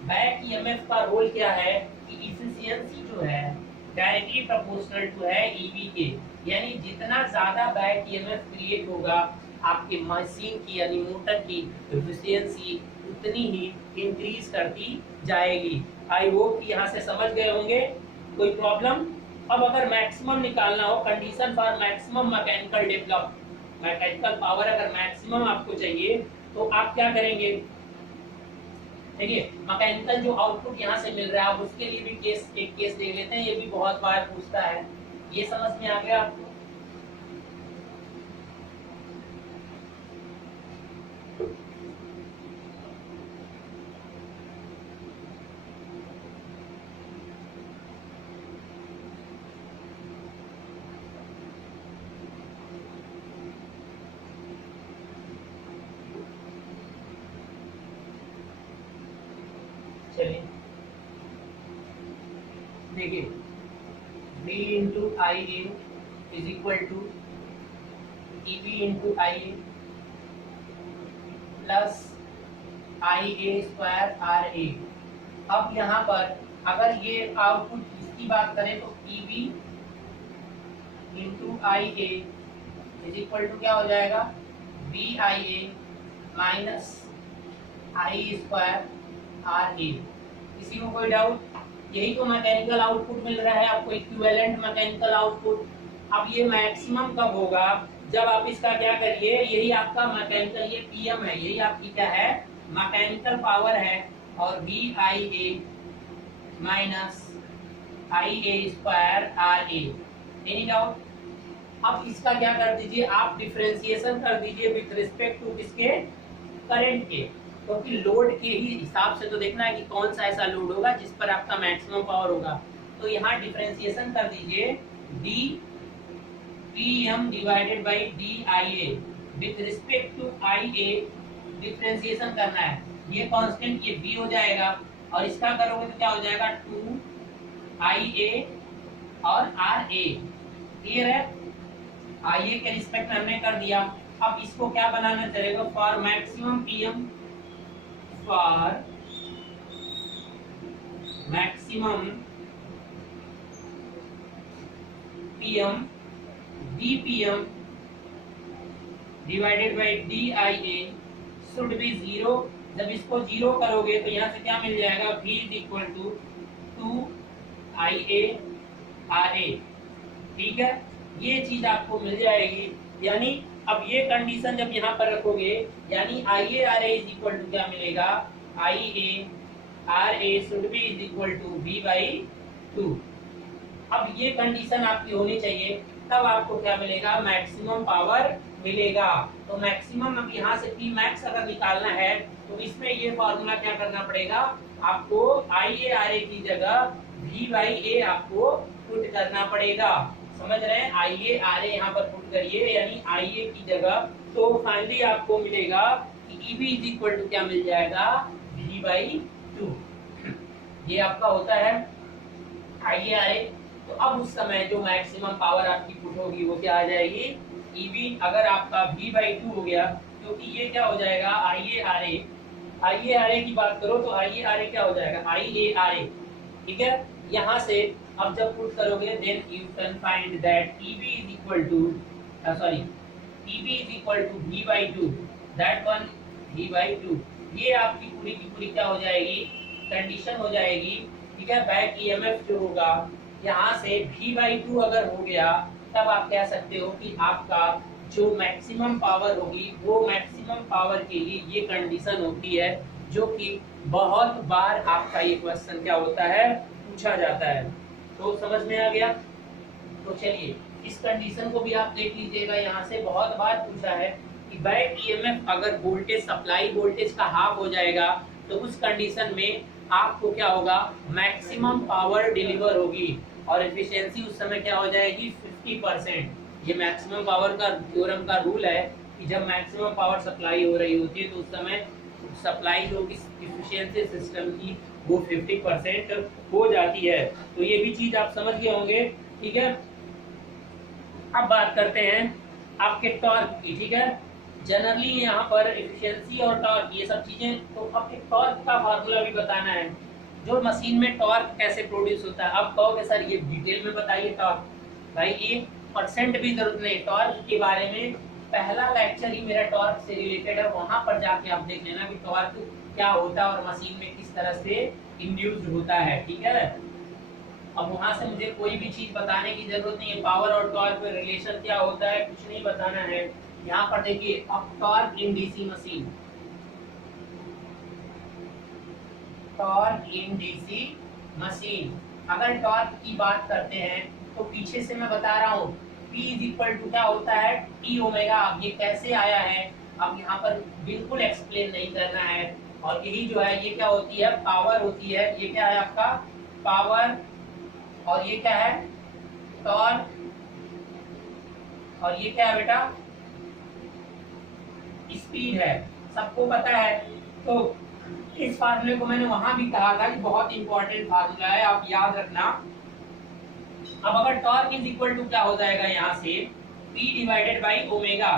बैक ईएमएफ का रोल क्या है कि इफिशियंसी जो है डायरेक्टली प्रोपोर्शनल टू है ईबी के, यानी जितना ज्यादा बैक ईएमएफ क्रिएट होगा आपके मशीन की यानी मोटर की एफिशिएंसी उतनी ही इंक्रीज करती जाएगी। आई होप कि यहाँ से समझ गए होंगे, कोई प्रॉब्लम। अब अगर मैक्सिमम निकालना हो, condition for maximum mechanical develop, mechanical power अगर मैक्सिमम आपको चाहिए तो आप क्या करेंगे, देखिए मैकेनिकल जो आउटपुट यहाँ से मिल रहा है उसके लिए भी एक केस देख लेते हैं, ये भी बहुत बार पूछता है। ये समझ में आ गया आपको? चलिए देखिए V into I A is equal to EB into I A plus I A square R A. अब यहाँ पर अगर ये आउटपुट इसकी बात करें तो EB into I A is equal to क्या हो जाएगा, B I A minus I square R A. किसी को कोई डाउट? यही तो मैकेनिकल आउटपुट मिल रहा है आपको, इक्विवेलेंट मैकेनिकल आउटपुट। अब ये मैक्सिमम कब होगा, जब आप इसका क्या करिए, यही आपका मैकेनिकल, ये पीएम है, यही आपकी क्या है, मैकेनिकल पावर है, और B I A minus I A square R A. Any doubt? अब इसका क्या कर दीजिए आप, डिफरेंशिएशन कर दीजिए विथ रिस्पेक्ट टू किसके, करंट के, क्योंकि लोड के ही हिसाब से तो देखना है कि कौन सा ऐसा लोड होगा जिस पर आपका मैक्सिमम पावर होगा। तो यहाँ डिफरेंशिएशन कर दीजिए D P M divided by D I A with respect to I A, differentiation करना है। ये कांस्टेंट ये बी हो जाएगा और इसका करोगे तो क्या हो जाएगा, 2 आई ए और आर ए। क्लियर है? आई ए के रिस्पेक्ट में हमने कर दिया। अब इसको क्या बनाना चलेगा, for maximum PM, for maximum PM BPM divided by D I A should B 0। जब इसको 0 करोगे तो यहाँ से क्या मिल जाएगा, V is equal to 2 I A R A. ठीक है, ये चीज आपको मिल जाएगी। यानी अब ये कंडीशन जब यहाँ पर रखोगे, यानी I A R A is equal to क्या मिलेगा, I A R A should be is equal to V by 2। अब ये कंडीशन आपकी होनी चाहिए, तब आपको क्या मिलेगा, मैक्सिमम पावर मिलेगा। तो मैक्सिमम अब यहाँ से P मैक्स अगर निकालना है तो इसमें ये फॉर्मूला क्या करना पड़ेगा आपको, आई ए आर ए की जगह V बाई ए आपको पुट करना पड़ेगा। समझ रहे हैं, आई ए आर ए यहाँ पर पुट करिए, यानी आई ए की जगह। तो फाइनली आपको मिलेगा कि ईबी इज इक्वल टू क्या मिल जाएगा, V बाई 2। ये आपका होता है आई ए आर ए। तो अब उस समय जो मैक्सिमम पावर आपकी पुट होगी वो क्या आ जाएगी, ईबी अगर आपका V बाई 2 हो गया, क्योंकि ये क्या हो जाएगा, आई A R A. I A R ए की बात करो तो आई ए आर ए क्या हो जाएगा, आई ए आर ए। ठीक है, यहाँ से अब जब पुट करोगे then you can find that EB is equal to EB is equal to V by 2, that one V by 2। ये आपकी पूरी की पूरी क्या हो जाएगी, कंडीशन हो जाएगी। ठीक है, बैक ईएमएफ जो होगा यहाँ से V बाई 2 अगर हो गया, तब आप कह सकते हो कि आपका जो मैक्सिमम पावर होगी वो मैक्सिमम पावर के लिए ये कंडीशन होती है जो कि बहुत बार आपका ये क्वेश्चन क्या होता है, पूछा जाता है। तो समझ में आ गया। तो चलिए इस कंडीशन को भी आप देख लीजिएगा, यहाँ से बहुत बार पूछा है कि बैक ईएमएफ अगर वोल्टेज सप्लाई वोल्टेज का हाफ हो जाएगा तो उस कंडीशन में आपको क्या होगा, मैक्सिमम पावर डिलीवर होगी और एफिशिएंसी उस समय क्या हो जाएगी 50%। ये मैक्सिमम पावर का थ्योरम का रूल है कि जब मैक्सिमम पावर सप्लाई हो रही होती है तो उस समय सप्लाई जो की एफिशिएंसी सिस्टम की वो 50% हो जाती है। तो ये भी चीज आप समझ गए होंगे, ठीक है। अब बात करते हैं आपके टॉर्क की, ठीक है। जनरली यहाँ पर एफिशिएंसी और टॉर्क ये सब चीजें, तो अब एक टॉर्क का फार्मूला भी बताना है, जो मशीन में टॉर्क कैसे प्रोड्यूस होता है। अब कहोगे सर ये डिटेल में बताइए टॉर्क, भाई ये परसेंट भी जरूरत नहीं, टॉर्क के बारे में पहला लेक्चर ही मेरा टॉर्क से रिलेटेड है, वहां पर जाके आप देख लेना कि टॉर्क क्या होता है और मशीन में किस तरह से इंड्यूस्ड होता है, ठीक है। अब वहां से मुझे कोई भी चीज बताने की जरूरत नहीं है, पावर और टॉर्क में रिलेशन क्या होता है कुछ नहीं बताना है। यहाँ पर देखिए अब torque in DC machine, torque in DC machine, अगर टॉर्क की बात करते हैं तो पीछे से मैं बता रहा हूँ P इज इक्वल टू क्या होता है T ओमेगा। अब ये कैसे आया है, अब यहाँ पर बिल्कुल एक्सप्लेन नहीं करना है, और यही जो है ये क्या होती है, पावर होती है। ये क्या है आपका पावर, और ये क्या है टॉर्क, और ये क्या है बेटा स्पीड है, सबको पता है। तो इस फार्मूले को मैंने वहां भी कहा था कि बहुत इंपॉर्टेंट फार्मूला है, आप याद रखना। अब अगर टॉर्क इज इक्वल टू क्या हो जाएगा यहाँ से P डिवाइडेड बाई ओमेगा।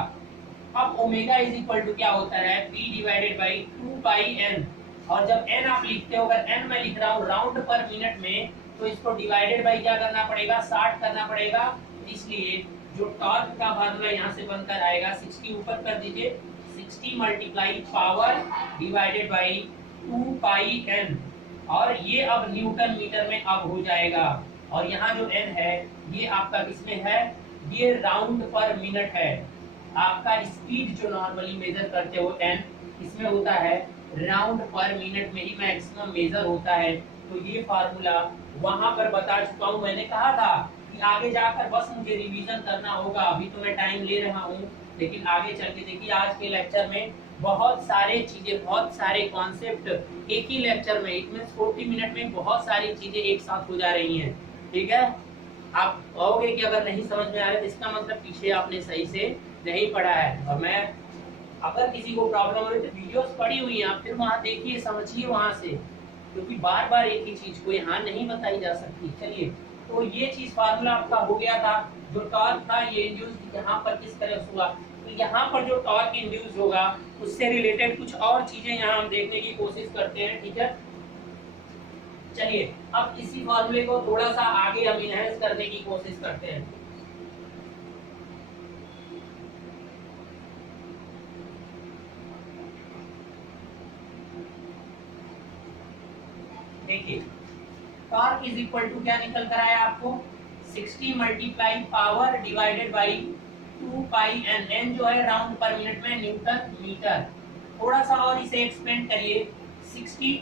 अब ओमेगा इज इक्वल टू क्या होता है P divided by 2 pi n, और जब n आप लिखते हो, अगर n मैं लिख रहा हूँ राउंड पर मिनट में, तो इसको डिवाइडेड बाई क्या करना पड़ेगा 60 करना पड़ेगा। इसलिए जो टॉर्क का फार्मूला यहाँ से बनकर आएगा 60 ऊपर कर दीजिए, 60 multiply power divided by 2 pi n, और ये अब न्यूटन मीटर में अब हो जाएगा। और यहाँ जो n है ये आपका किसमें है, ये राउंड पर मिनट है। आपका स्पीड जो नॉर्मली मेजर करते हो n, इसमें होता है राउंड पर मिनट में ही मैक्सिमम मेजर होता है। तो ये फार्मूला वहां पर बता चुका हूँ, मैंने कहा था कि आगे जाकर बस मुझे रिवीजन करना होगा, अभी तो मैं टाइम ले रहा हूँ, लेकिन आगे चल के देखिए आज के लेक्चर में बहुत सारे चीजें, बहुत सारे कॉन्सेप्ट एक ही लेक्चर में, इट मींस 40 मिनट में बहुत सारी चीजें एक साथ हो जा रही हैं, ठीक है। आप कहोगे कि अगर नहीं समझ में आ रहा है तो इसका मतलब पीछे आपने सही से नहीं पढ़ा है। और मैं अगर किसी को प्रॉब्लम हो रही है तो वीडियोस पड़ी हुई हैं, आप फिर वहाँ देखिए समझिए वहाँ से, क्योंकि बार बार एक ही चीज को यहाँ नहीं बताई जा सकती। चलिए तो ये चीज फार्मूला आपका हो गया था, जो टॉर्क था ये इंड्यूस यहाँ पर किस तरह से हुआ। तो यहाँ पर जो टॉर्क इंड्यूस होगा उससे रिलेटेड कुछ और चीजें यहाँ हम देखने की कोशिश करते हैं, ठीक है। चलिए अब इसी फॉर्मूले को थोड़ा सा आगे हम इनहेंस करने की कोशिश करते हैं। देखिए टॉर्क इज इक्वल टू क्या निकल कर आया आपको 60 multiply power divided by 2 pi n, n जो है राउंड पर मिनट में न्यूटन मीटर। थोड़ा सा और इसे एक्सपेंड करिए 60,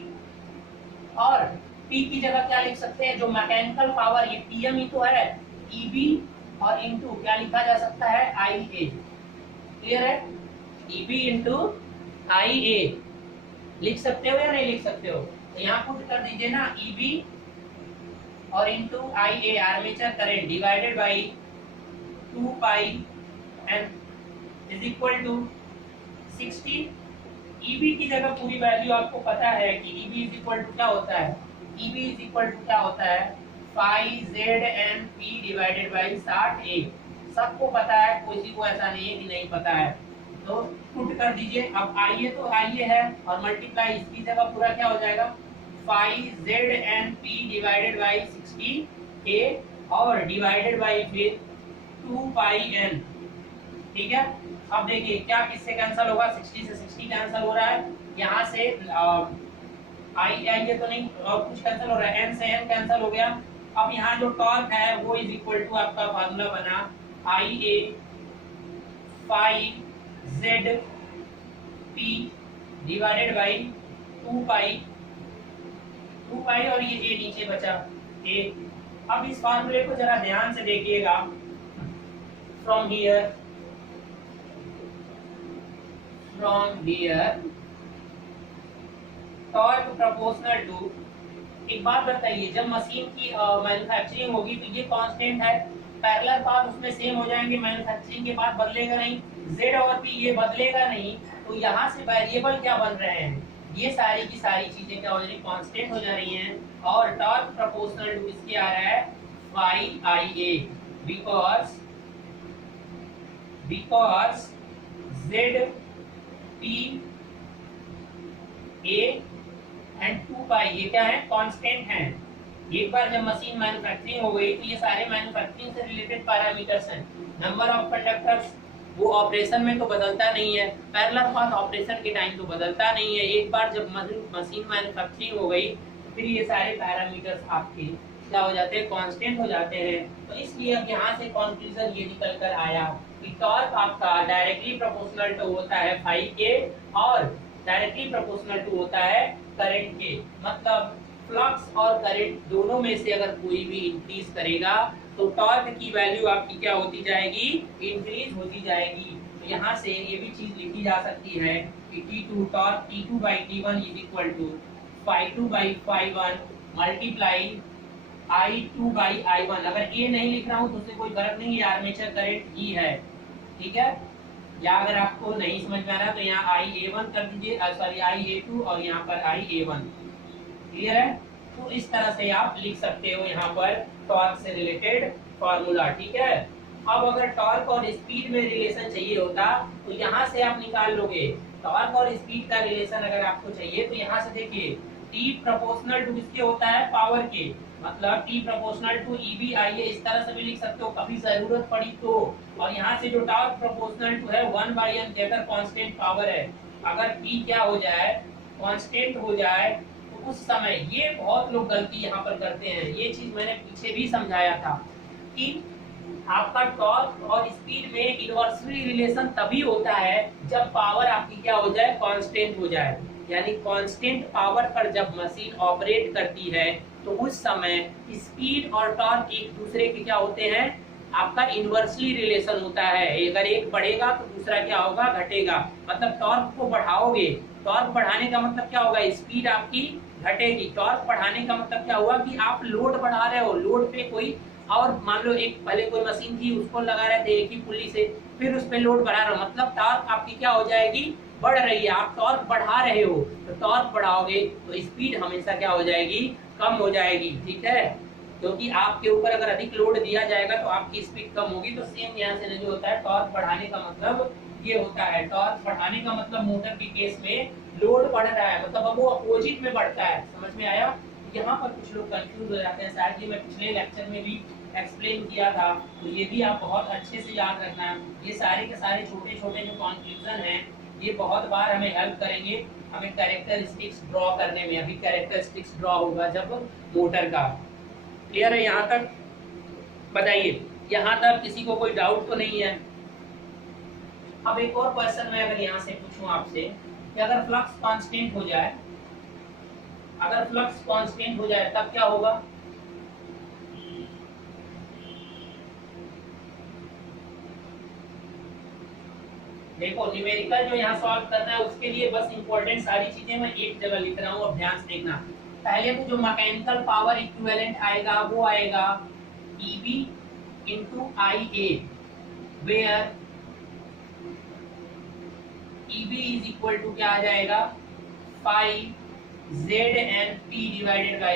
और P की जगह क्या लिख सकते हैं, जो मैकेनिकल पावर ये PM ही तो है, EB और इनटू क्या लिखा जा सकता है IA। क्लियर है, EB इंटू IA लिख सकते हो या नहीं लिख सकते हो, तो यहाँ पुट कर दीजिए ना EB और into IA armature current divided by 2 pi n is equal to 60। EB की जगह पूरी वैल्यू आपको पता है कि EB इज इक्वल टू क्या होता है, EB इज इक्वल टू क्या होता है 5ZNP डिवाइडेड बाई 60A। सबको पता है, किसी को ऐसा नहीं है कि नहीं पता है, तो पुट कर दीजिए। अब IA तो IA है और मल्टीप्लाई इसकी जगह पूरा क्या हो जाएगा 5ZNP डिवाइडेड बाई 60A और डिवाइडेड बाई फिर 2 पाई n, ठीक है। अब देखिए क्या किससे कैंसिल होगा, 60 से 60 कैंसिल हो रहा है, यहाँ से आई तो नहीं कुछ कैंसिल हो रहा है, n से n कैंसिल हो गया। अब यहाँ जो टॉर्क है वो इज इक्वल टू आपका फार्मूला बना IA 5ZP divided by two pi और ये ए नीचे बचा ए। अब इस फार्मूले को जरा ध्यान से देखिएगा। From here torque proportional to, एक बात बताइए, जब मशीन की मैन्युफैक्चरिंग होगी तो ये कांस्टेंट है, पैरेलल पाथ उसमें सेम हो जाएंगे, मैन्युफैक्चरिंग के बाद बदलेगा नहीं, जेड और पी ये बदलेगा नहीं, तो यहाँ से वेरिएबल क्या बन रहे हैं, ये सारी की सारी चीजें क्या हो जा रही, कांस्टेंट हो जा रही हैं। और टॉर्क प्रोपोर्शनल टू इसके आ रहा है phi I A, because Z P A and 2 pi ये क्या है, कांस्टेंट है। एक बार जब मशीन मैन्युफैक्चरिंग हो गई तो ये सारे मैन्युफैक्चरिंग से रिलेटेड पैरामीटर्स हैं। नंबर ऑफ कंडक्टर्स वो ऑपरेशन में तो बदलता नहीं है, पैरेलल पाथ ऑपरेशन के टाइम तो बदलता नहीं है। एक बार जब मशीन मैन्युफैक्चरिंग हो गई तो फिर ये सारे पैरामीटर्स आपके क्या हो जाते हैं, कांस्टेंट हो जाते हैं। तो इसलिए अब यहाँ से कंक्लूजन ये निकल कर आया कि टॉर्क आपका डायरेक्टली प्रोपोर्शनल टू होता है फाई के और डायरेक्टली प्रोपोर्शनल टू होता है करंट के। मतलब फ्लक्स और करंट दोनों में से अगर कोई भी इंक्रीज करेगा तो टॉर्क की वैल्यू आपकी क्या होती जाएगी, इंक्रीज होती जाएगी। तो यहाँ से ये भी चीज लिखी जा सकती है कि T2 torque T2 by T1 is equal to phi2 by phi1 multiply I2 by I1। अगर ये नहीं लिख रहा हूँ तो उससे कोई फर्क नहीं है, आर्मेचर करंट ही है, ठीक है। या अगर आपको नहीं समझ में आ रहा तो यहाँ IA1 कर दीजिए, सॉरी IA2 और यहाँ पर IA1, क्लियर है। तो इस तरह से आप लिख सकते हो यहाँ पर टॉर्क से रिलेटेड फॉर्मूला, ठीक है। अब अगर टॉर्क और स्पीड में रिलेशन चाहिए होता तो यहाँ से आप निकाल लोगे। टॉर्क और स्पीड का रिलेशन अगर आपको चाहिए तो यहाँ से देखिए T प्रोपोर्शनल टू किसके होता है, पावर के, मतलब T प्रोपोर्शनल टू EB आइए इस तरह से भी लिख सकते हो कभी जरूरत पड़ी तो। और यहाँ से जो टॉर्क प्रोपोर्शनल टू है 1/n के अगर कांस्टेंट पावर है, अगर T क्या हो जाए, कांस्टेंट हो जाए, तो उस समय ये बहुत लोग गलती यहाँ पर करते हैं। ये चीज मैंने पीछे भी समझाया था कि आपका टॉर्क और स्पीड में इनवर्सली रिलेशन तभी होता है जब पावर आपकी क्या हो जाए, कांस्टेंट हो जाए। यानी कांस्टेंट पावर पर जब मशीन ऑपरेट करती है तो उस समय स्पीड और टॉर्क एक दूसरे के क्या होते हैं, आपका इनवर्सली रिलेशन होता है। अगर एक बढ़ेगा तो दूसरा क्या होगा, घटेगा। मतलब टॉर्क को बढ़ाओगे, टॉर्क बढ़ाने का मतलब क्या होगा, स्पीड आपकी घटेगी। टॉर्क बढ़ाने का मतलब क्या हुआ कि आप लोड बढ़ा रहे हो, लोड पे कोई और मान लो एक पहले कोई मशीन थी उसको लगा रहे थे एक ही पुल्ली से, फिर उस पे लोड बढ़ा रहे हो, मतलब टॉर्क आपकी क्या हो जाएगी, बढ़ रही है। आप टॉर्क बढ़ा रहे हो तो टॉर्क बढ़ाओगे तो स्पीड हमेशा क्या हो जाएगी, कम हो जाएगी, ठीक है। क्योंकि आपके ऊपर अगर अधिक लोड दिया जाएगा तो आपकी स्पीड कम होगी। तो सेम यहाँ से जो होता है, टॉर्क बढ़ाने का मतलब ये होता है। टॉर्क बढ़ाने का मतलब मोटर के केस में लोड बढ़ रहा है, मतलब अब वो अपोजिट में बढ़ता है। समझ में आया। यहाँ पर कुछ लोग कंफ्यूज हो जाते हैं, शायद ये मैं पिछले लेक्चर में भी एक्सप्लेन किया था, तो ये भी आप बहुत अच्छे से याद रखना। ये सारे के सारे छोटे छोटे जो कॉन्फ्यूजन हैं ये बहुत बार हमें हेल्प करेंगे हमें कैरेक्टरिस्टिक्स ड्रॉ करने में। अभी कैरेक्टरिस्टिक्स ड्रॉ होगा जब मोटर का। क्लियर है यहाँ तक? बताइए यहाँ तक किसी को कोई डाउट तो नहीं है? अब एक और क्वेश्चन मैं अगर यहाँ से पूछूं आपसे कि अगर फ्लक्स कांस्टेंट हो जाए, अगर फ्लक्स कांस्टेंट हो जाए तब क्या होगा? देखो न्यूमेरिकल जो यहाँ सॉल्व करना है उसके लिए बस इंपॉर्टेंट सारी चीजें मैं एक जगह लिख रहा हूँ, अब ध्यान से देखना। पहले तो जो मैकेनिकल पावर इक्विवेलेंट आएगा वो आएगा EB into IA, where EB is equal to क्या आ जाएगा, 5 ZNP divided by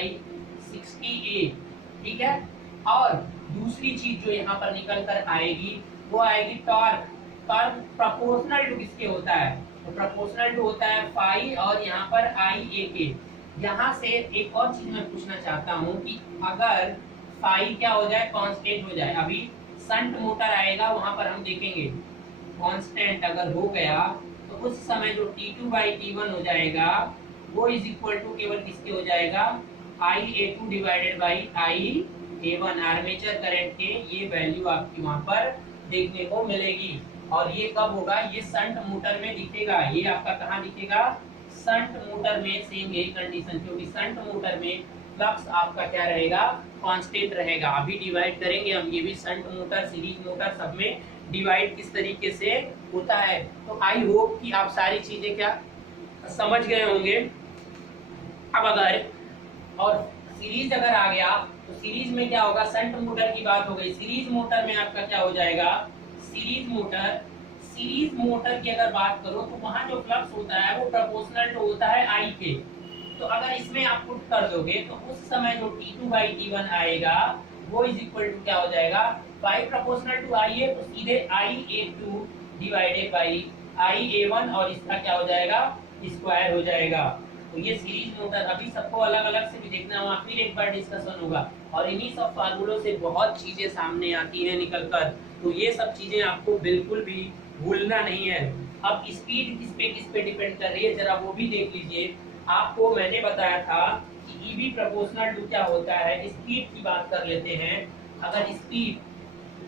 60A, ठीक है। और दूसरी चीज जो यहाँ पर निकल कर आएगी वो आएगी टॉर्क। टॉर्क प्रोपोर्शनल टू किसके होता है, तो प्रोपोर्शनल टू होता है फाई और यहाँ पर IA के। यहाँ से एक और चीज मैं पूछना चाहता हूँ कि अगर फाई क्या हो जाए, कांस्टेंट हो जाए, अभी शंट मोटर आएगा वहां पर हम देखेंगे कांस्टेंट अगर हो गया तो उस समय जो T2 by T1 हो जाएगा वो इज इक्वल टू केवल किसके हो जाएगा, IA2 divided by IA1। Armature current के ये वैल्यू आपकी वहां पर देखने को मिलेगी। और ये कब होगा, ये शंट मोटर में दिखेगा। ये आपका कहाँ दिखेगा, शंट मोटर में सेम यही कंडीशन, क्योंकि शंट मोटर में फ्लक्स आपका क्या रहेगा, कांस्टेंट रहेगा। अभी डिवाइड करेंगे हम, ये भी शंट मोटर, सीरीज मोटर, सब में डिवाइड किस तरीके से होता है। तो आई होप कि आप सारी चीजें क्या समझ गए होंगे। अब अगर और सीरीज अगर आ गया तो सीरीज में क्या होगा, शंट मोटर की बात हो गई, सीरीज मोटर में आपका क्या हो जाएगा, सीरीज मोटर की अगर बात करो तो वहां जो फ्लक्स होता है वो प्रोपोर्शनल होता है आई के। तो अगर इसमें आप पुट कर दोगे तो उस समय जो T2/T1 आएगा वो इज इक्वल टू क्या हो जाएगा, 5 प्रोपोर्शनल टू आई ए, तो सीधे IA2 डिवाइडेड बाई IA1 और इसका क्या हो जाएगा, स्क्वायर हो जाएगा। तो ये सीरीज मोटर, अभी सबको अलग अलग से भी देखना होगा, फिर एक बार डिस्कशन होगा और इन्हीं सब फार्मूलों से बहुत चीजें सामने आती हैं निकलकर। तो ये सब चीजें आपको बिल्कुल भी भूलना नहीं है। अब स्पीड किस पे डिपेंड कर रही है जरा वो भी देख लीजिए। आपको मैंने बताया था कि ईबी प्रोपोर्शनल टू क्या होता है, स्पीड की बात कर लेते हैं। अगर स्पीड,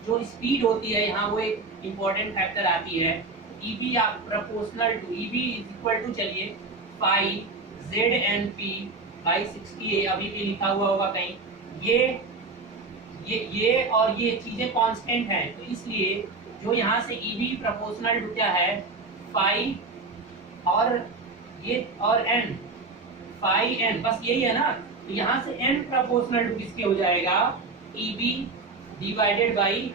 जो स्पीड होती है यहाँ वो एक इंपॉर्टेंट फैक्टर आती है। ईबी आप proportional to, EB is equal to, चलिए 5 ZNP/60A, अभी भी लिखा हुआ होगा कहीं, ये और ये चीजें कांस्टेंट हैं, तो इसलिए जो यहाँ से ईबी प्रोपोर्शनल टू क्या है, 5 और ये और n, 5n, बस यही है ना। तो यहाँ से n प्रोपोर्शनल टू किसके हो जाएगा, ईबी डिवाइडेड बाई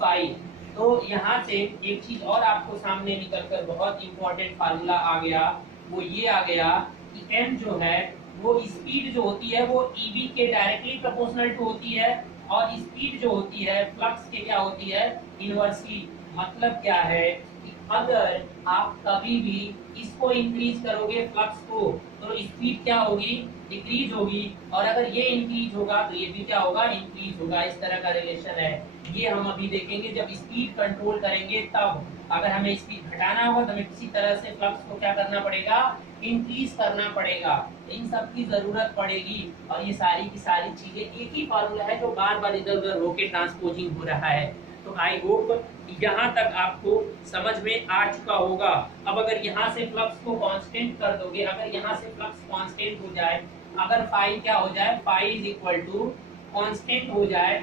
5। तो यहाँ से एक चीज और आपको सामने निकलकर बहुत इंपॉर्टेंट फार्मूला आ गया, वो ये आ गया कि n जो है वो स्पीड जो होती है वो ईबी के डायरेक्टली प्रोपोर्शनल टू होती है, और स्पीड जो होती है फ्लक्स के क्या होती है, इनवर्सली। मतलब क्या है कि अगर आप कभी भी इसको इंक्रीज करोगे फ्लक्स को, तो स्पीड क्या होगी, डिक्रीज होगी, और अगर ये इंक्रीज होगा तो ये भी क्या होगा, इंक्रीज होगा। इस तरह का रिलेशन है, ये हम अभी देखेंगे जब स्पीड कंट्रोल करेंगे तब। अगर हमें स्पीड घटाना होगा तो हमें किसी तरह से फ्लक्स को क्या करना पड़ेगा, इंक्रीज करना पड़ेगा। इन सब की जरूरत पड़ेगी, और ये सारी की सारी चीजें एक ही फॉर्मूला है जो बार बार इधर उधर होके ट्रांसपोजिंग हो रहा है। तो आई होप यहाँ तक आपको समझ में आ चुका होगा। अब अगर यहाँ से फ्लक्स को कांस्टेंट कर दोगे, अगर यहाँ से फ्लक्स कांस्टेंट हो जाए, अगर फाई क्या हो जाए, phi is equal to constant हो जाए,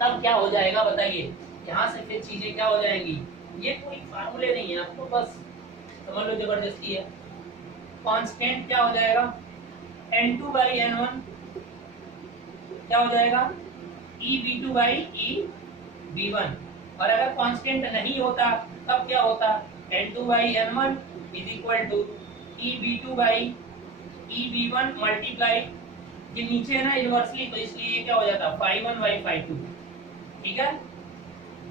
तब क्या हो जाएगा बताइए, यहाँ से फिर चीजें क्या हो जाएंगी। ये कोई फार्मूले नहीं है, आपको बस समझ लो, जबरदस्ती है। कांस्टेंट क्या हो जाएगा, N2/N1 क्या हो जाएगा, EB2/EB1। और अगर कांस्टेंट नहीं होता तब क्या होता, N2/N1 is equal to EB2/EB1 multiply, ये नीचे है ना इनवर्सली, तो इसलिए ये क्या हो जाता, phi1/phi2। ठीक है,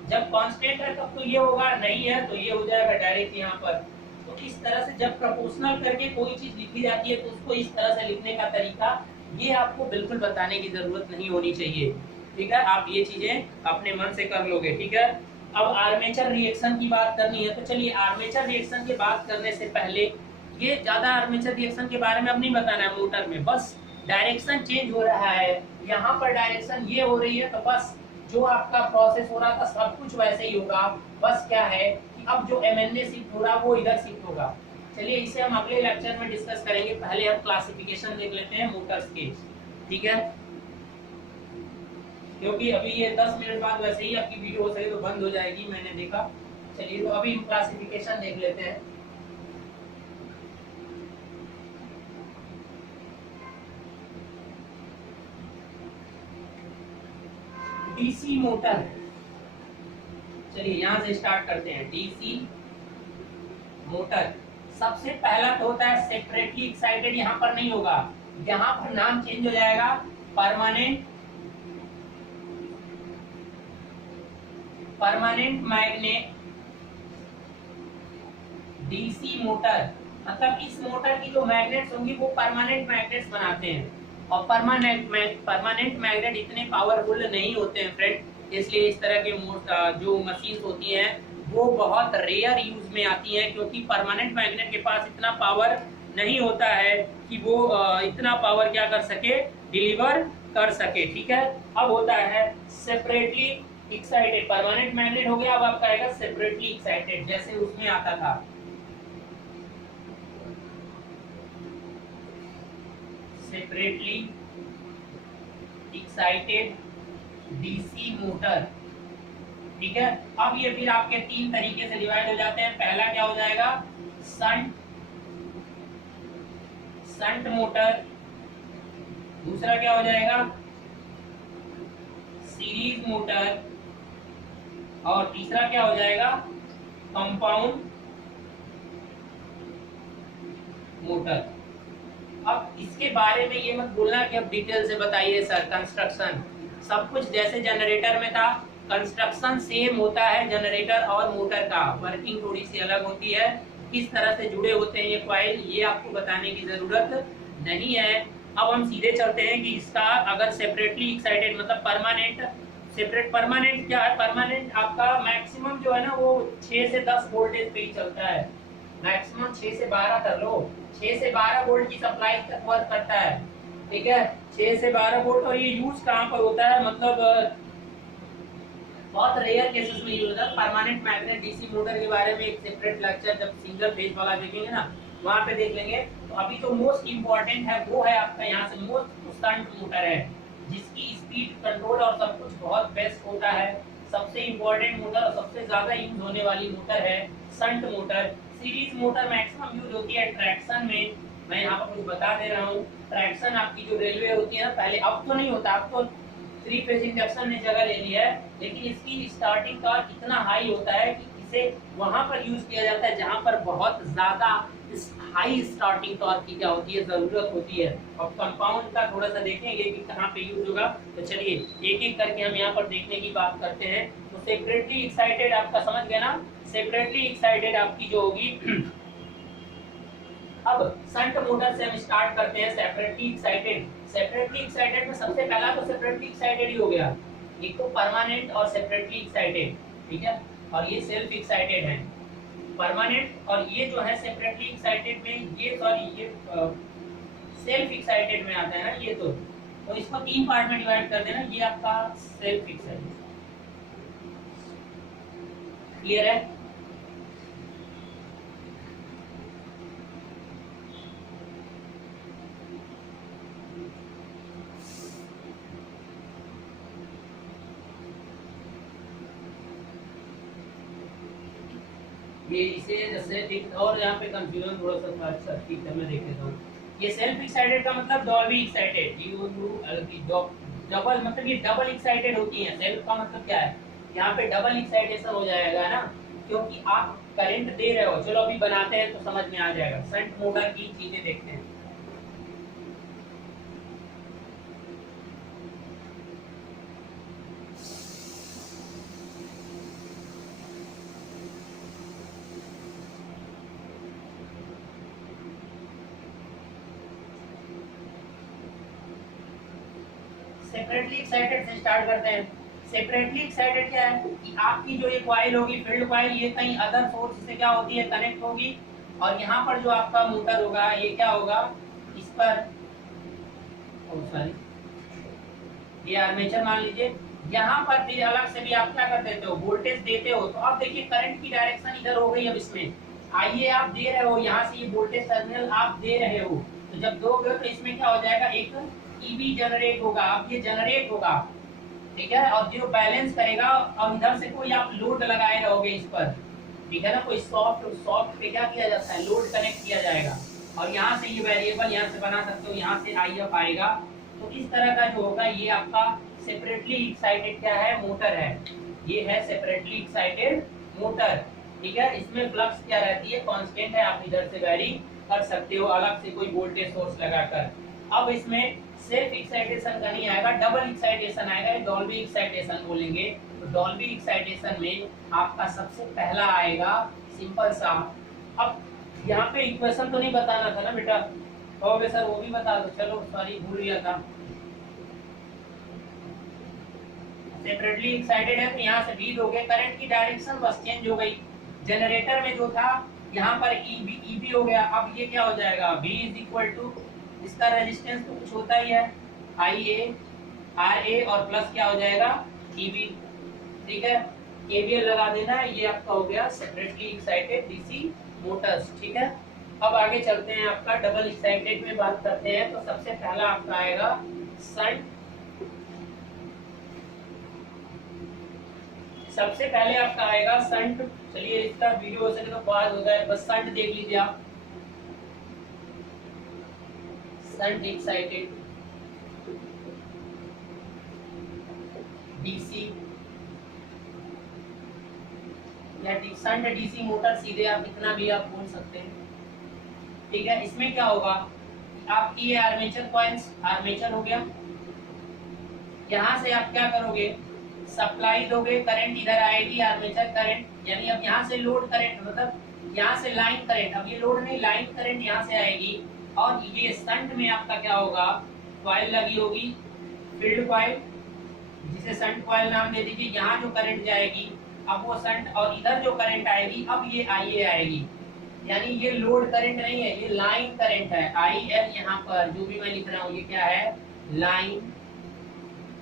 जब कांस्टेंट है तब तो ये होगा, नहीं है तो ये हो जाएगा डायरेक्ट यहाँ पर। तो इस तरह से जब प्रोपोर्शनल करके कोई चीज लिखी जाती है तो उसको इस तरह से लिखने का तरीका, ये आपको बिल्कुल बताने की जरूरत नहीं होनी चाहिए। ठीक है, आप ये चीजें अपने मन से कर लोगे। ठीक है, अब आर्मेचर रिएक्शन की बात करनी है, तो चलिए आर्मेचर रिएक्शन की बात करने से पहले, ये ज्यादा आर्मेचर रिएक्शन के बारे में अब नहीं बताना है मोटर में, बस डायरेक्शन चेंज हो रहा है, यहाँ पर डायरेक्शन ये हो रही है, तो बस जो आपका प्रोसेस हो रहा था सब कुछ वैसे ही होगा। बस क्या है कि अब जो MNA शिफ्ट हो रहा वो इधर शिफ्ट होगा। चलिए इसे हम अगले लेक्चर में डिस्कस करेंगे, पहले हम क्लासिफिकेशन देख लेते हैं मोटर्स के। ठीक है, क्योंकि अभी ये 10 मिनट बाद वैसे ही आपकी वीडियो हो सके तो बंद हो जाएगी, मैंने देखा। चलिए तो अभी हम क्लासिफिकेशन देख लेते हैं। डीसी मोटर, चलिए यहाँ से स्टार्ट करते हैं। डीसी मोटर सबसे पहला तो होता है सेपरेटली एक्साइटेड, यहाँ पर नहीं होगा, यहाँ पर नाम चेंज हो जाएगा, परमानेंट मैग्नेट डीसी मोटर। मतलब इस मोटर की जो मैग्नेट्स होंगी वो परमानेंट मैग्नेट्स बनाते हैं, और परमानेंट मैग्नेट इतने पावरफुल नहीं होते हैं फ्रेंड, इसलिए इस तरह के जो मशीन होती हैं वो बहुत रेयर यूज में आती हैं, क्योंकि परमानेंट मैग्नेट के पास इतना पावर नहीं होता है कि वो इतना पावर क्या कर सके, डिलीवर कर सके। ठीक है, अब होता है सेपरेटली एक्साइटेड, परमानेंट मैग्नेट हो गया, अब आपका आएगा सेपरेटली एक्साइटेड, जैसे उसमें आता था सेपरेटली एक्साइटेड डीसी मोटर। ठीक है, अब ये फिर आपके तीन तरीके से डिवाइड हो जाते हैं। पहला क्या हो जाएगा, शंट मोटर। दूसरा क्या हो जाएगा, सीरीज मोटर। और तीसरा क्या हो जाएगा, कंपाउंड मोटर। अब इसके बारे में ये मत बोलना कि अब डिटेल से बताइए सर। कंस्ट्रक्शन सब कुछ जैसे जनरेटर में था, कंस्ट्रक्शन सेम होता है जनरेटर और मोटर का, वर्किंग थोड़ी सी अलग होती है। किस तरह से जुड़े होते हैं ये कॉइल, ये आपको बताने की जरूरत नहीं है। अब हम सीधे चलते हैं कि इसका अगर सेपरेटली एक्साइटेड मतलब परमानेंट, सेपरेट परमानेंट क्या है, परमानेंट आपका मैक्सिमम जो है ना वो 6 से 10 वोल्टेज पे ही चलता है। मैक्सिमम 6 से 12 कर लो, 6 से 12 वोल्ट की सप्लाई तक वर्क करता है। ठीक है, 6 से 12 वोल्ट। और ये यूज कहाँ पर होता है, मतलब बहुत रेयर केसेस में यूज होता है। परमानेंट मैग्नेट डीसी मोटर के बारे में एक सेपरेट लेक्चर जब सिंगल फेज वाला देखेंगे ना, वहां पे देख लेंगे। तो अभी जो मोस्ट इंपॉर्टेंट है वो है आपका यहाँ से मोस्ट शंट मोटर है, जिसकी स्पीड कंट्रोल और सब कुछ बहुत बेस्ट होता है। सबसे इंपॉर्टेंट मोटर और सबसे ज्यादा यूज होने वाली मोटर है shunt motor. Series motor maximum use होती है ट्रैक्शन में। मैं यहाँ पर कुछ बता दे रहा हूँ, ट्रैक्शन आपकी जो रेलवे होती है ना, पहले अब तो नहीं होता, अब तो 3 फेज इंडक्शन ने जगह ले लिया है, लेकिन इसकी स्टार्टिंग टॉर्क इतना हाई होता है कि इसे वहां पर यूज किया जाता है जहां पर बहुत ज्यादा हाई स्टार्टिंग टॉर्क की क्या होती है, जरूरत होती है। और कंपाउंड का थोड़ा सा देखेंगे कि कहाँ पे यूज होगा। तो चलिए एक एक करके हम यहाँ पर देखने की बात करते हैं। तो सेपरेटली एक्साइटेड आपका समझ गया ना, सेपरेटली एक्साइटेड आपकी जो होगी। अब शंट मोटर से हम स्टार्ट करते हैं सेपरेटली एक्साइटेड। सेपरेटली एक्साइटेड में सबसे पहला तो सेपरेटली एक्साइटेड ही हो गया, एक तो परमानेंट और सेपरेटली एक्साइटेड। ठीक है, और ये सेल्फ एक्साइटेड है परमानेंट, और ये जो है सेपरेटली एक्साइटेड में ये सॉरी ये सेल्फ एक्साइटेड में आता है ना ये। तो इसको 3 पार्ट में डिवाइड कर देना, ये आपका सेल्फ एक्साइटेड। क्लियर है, ये इसे जैसे ठीक। और यहाँ पे कंफ्यूजन थोड़ा सा था, अच्छा ठीक है मैं देख लेता हूँ। ये सेल्फ एक्साइटेड का मतलब डॉल्बी एक्साइटेड, डबल मतलब ये डबल एक्साइटेड होती है। सेल्फ का मतलब क्या है, यहाँ पे डबल एक्साइटेशन हो जाएगा ना, क्योंकि आप करंट दे रहे हो। चलो अभी बनाते हैं तो समझ में आ जाएगा। शंट मोटर की चीजें देखते हैं। सेपरेटली एक्साइटेड से स्टार्ट करते हैं। सेपरेटली एक्साइटेड क्या है कि आपकी जो ये कॉइल होगी, फील्ड कॉइल, ये कहीं अदर सोर्स से क्या होती है, कनेक्ट होगी। और यहाँ पर जो आपका मोटर होगा ये क्या होगा, इस पर सॉरी ये आर्मेचर मान लीजिए। यहाँ पर फिर अलग से भी आप क्या कर देते हो, वोल्टेज देते हो। तो अब देखिए करंट की डायरेक्शन इधर हो गई। अब इसमें आइए आप दे रहे हो, यहाँ से ये वोल्टेज टर्मिनल आप दे रहे हो, तो जब दोगे तो इसमें क्या हो जाएगा, एक ईबी जनरेट होगा। अब ये जनरेट होगा, ठीक है, और जो बैलेंस करेगा। और इधर से कोई आप लोड लगाए रहोगे इस पर, ठीक है ना, कोई सॉफ्ट पे क्या किया जाता है, लोड कनेक्ट किया जाएगा। और यहाँ से ये वेरिएबल यहाँ से बना सकते हो, यहाँ से आई एफ आएगा। तो इस तरह का जो होगा ये आपका सेपरेटली एक्साइटेड क्या है, मोटर है। ये है सेपरेटली एक्साइटेड मोटर। ठीक है, इसमें फ्लक्स क्या रहती है, कांस्टेंट है। आप इधर से वैरी कर सकते हो अलग से कोई वोल्टेज सोर्स लगाकर। अब इसमें सेल्फ एक्साइटेशन का नहीं आएगा, डबल एक्साइटेशन आएगा, डॉल्बी एक्साइटेशन बोलेंगे। तो डॉल्बी एक्साइटेशन में आपका सबसे पहला आएगा सिंपल सा। अब यहाँ पे इक्वेशन तो नहीं बताना था ना बेटा, कहोगे सर वो भी बता दो, चलो सॉरी भूल गया था। सेपरेटली एक्साइटेड है तो यहाँ से भी दोगे, करंट की डायरेक्शन बस चेंज हो गई। जनरेटर में जो था यहाँ पर ईबी हो गया, अब ये क्या हो जाएगा, V इज इक्वल टू, इसका रेजिस्टेंस तो कुछ होता ही है, IA RA और प्लस क्या हो जाएगा EB। ठीक है, KVL लगा देना है। ये आपका हो गया सेपरेटली एक्साइटेड डीसी मोटर्स। ठीक है, अब आगे चलते हैं, आपका डबल एक्साइटेड में बात करते हैं। तो सबसे पहला आपका आएगा शंट। सबसे पहले आपका आएगा शंट। चलिए इसका वीडियो हो सके तो पॉज हो जाए, बस शंट देख लीजिए आप। शंट एक्साइटेड डीसी या शंट डीसी मोटर, सीधे आप इतना भी आप बोल सकते हैं, ठीक है। इसमें क्या होगा, आपकी ये आर्मेचर कॉइल्स, आर्मेचर हो गया, यहाँ से आप क्या करोगे, सप्लाई दोगे, करंट इधर आएगी, आर्मेचर करंट, यानी अब यहाँ से लोड करंट, मतलब यहाँ से लाइन करंट, अब ये लोड नहीं, लाइन करंट यहाँ से आएगी। और ये शंट में आपका क्या होगा, कॉइल लगी होगी, फील्ड कॉइल, जिसे शंट कॉइल नाम दे दीजिए। यहाँ जो करंट जाएगी अब वो शंट, और इधर जो करंट आएगी अब ये आईए आएगी, यानी ये लोड करंट नहीं है, ये लाइन करंट है। आई एल यहाँ पर जो भी मैं लिख रहा हूँ ये क्या है, लाइन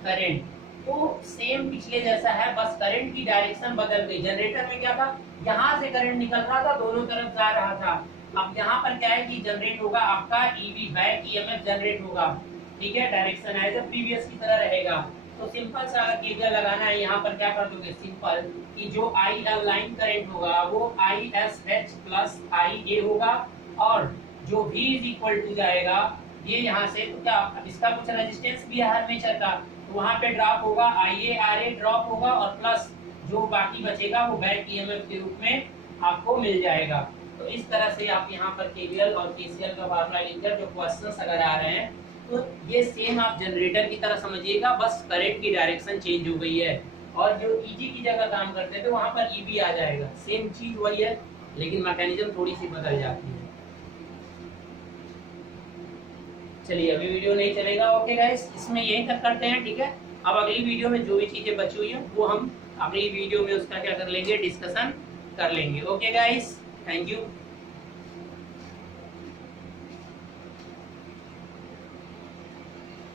करंट। तो सेम पिछले जैसा है, बस करंट की डायरेक्शन बदल गई। जनरेटर में क्या था, यहाँ से करंट निकल रहा था, दोनों तरफ जा रहा था। अब यहाँ पर क्या है कि जनरेट होगा आपका ईवी, बैक ईएमएफ जनरेट होगा, ठीक है। डायरेक्शन एज प्रीवियस की तरह रहेगा। तो सिंपल सा केबल लगाना है, यहाँ पर क्या कर दोगे, सिंपल कि जो आई एल लाइन करंट होगा वो I S H plus I ए होगा, और जो V इज इक्वल टू जाएगा ये यहाँ से, तो क्या इसका कुछ रेजिस्टेंस भी है आर्मेचर का, तो वहाँ पे ड्रॉप होगा, आई ए आर ए ड्रॉप होगा, और प्लस जो बाकी बचेगा वो बैक ईएमएफ के रूप में आपको मिल जाएगा। तो इस तरह से आप यहाँ पर केवीएल और केसीएल का फार्मूला लिखकर जो क्वेश्चंस अगर आ रहे हैं तो ये सेम आप जनरेटर की तरह समझिएगा, बस करंट की डायरेक्शन चेंज हो गई है। और जो ईजी की जगह काम करते थे वहां पर ईबी आ जाएगा, सेम चीज वही है, लेकिन मैकेनिज्म थोड़ी सी बदल जाती है। चलिए अभी वीडियो नहीं चलेगा, ओके गाइस, इसमें यही तक करते हैं, ठीक है। अब अगली वीडियो में जो भी चीजें बची हुई है वो हम अगली वीडियो में उसका क्या कर लेंगे, डिस्कशन कर लेंगे। Okay guys, thank you.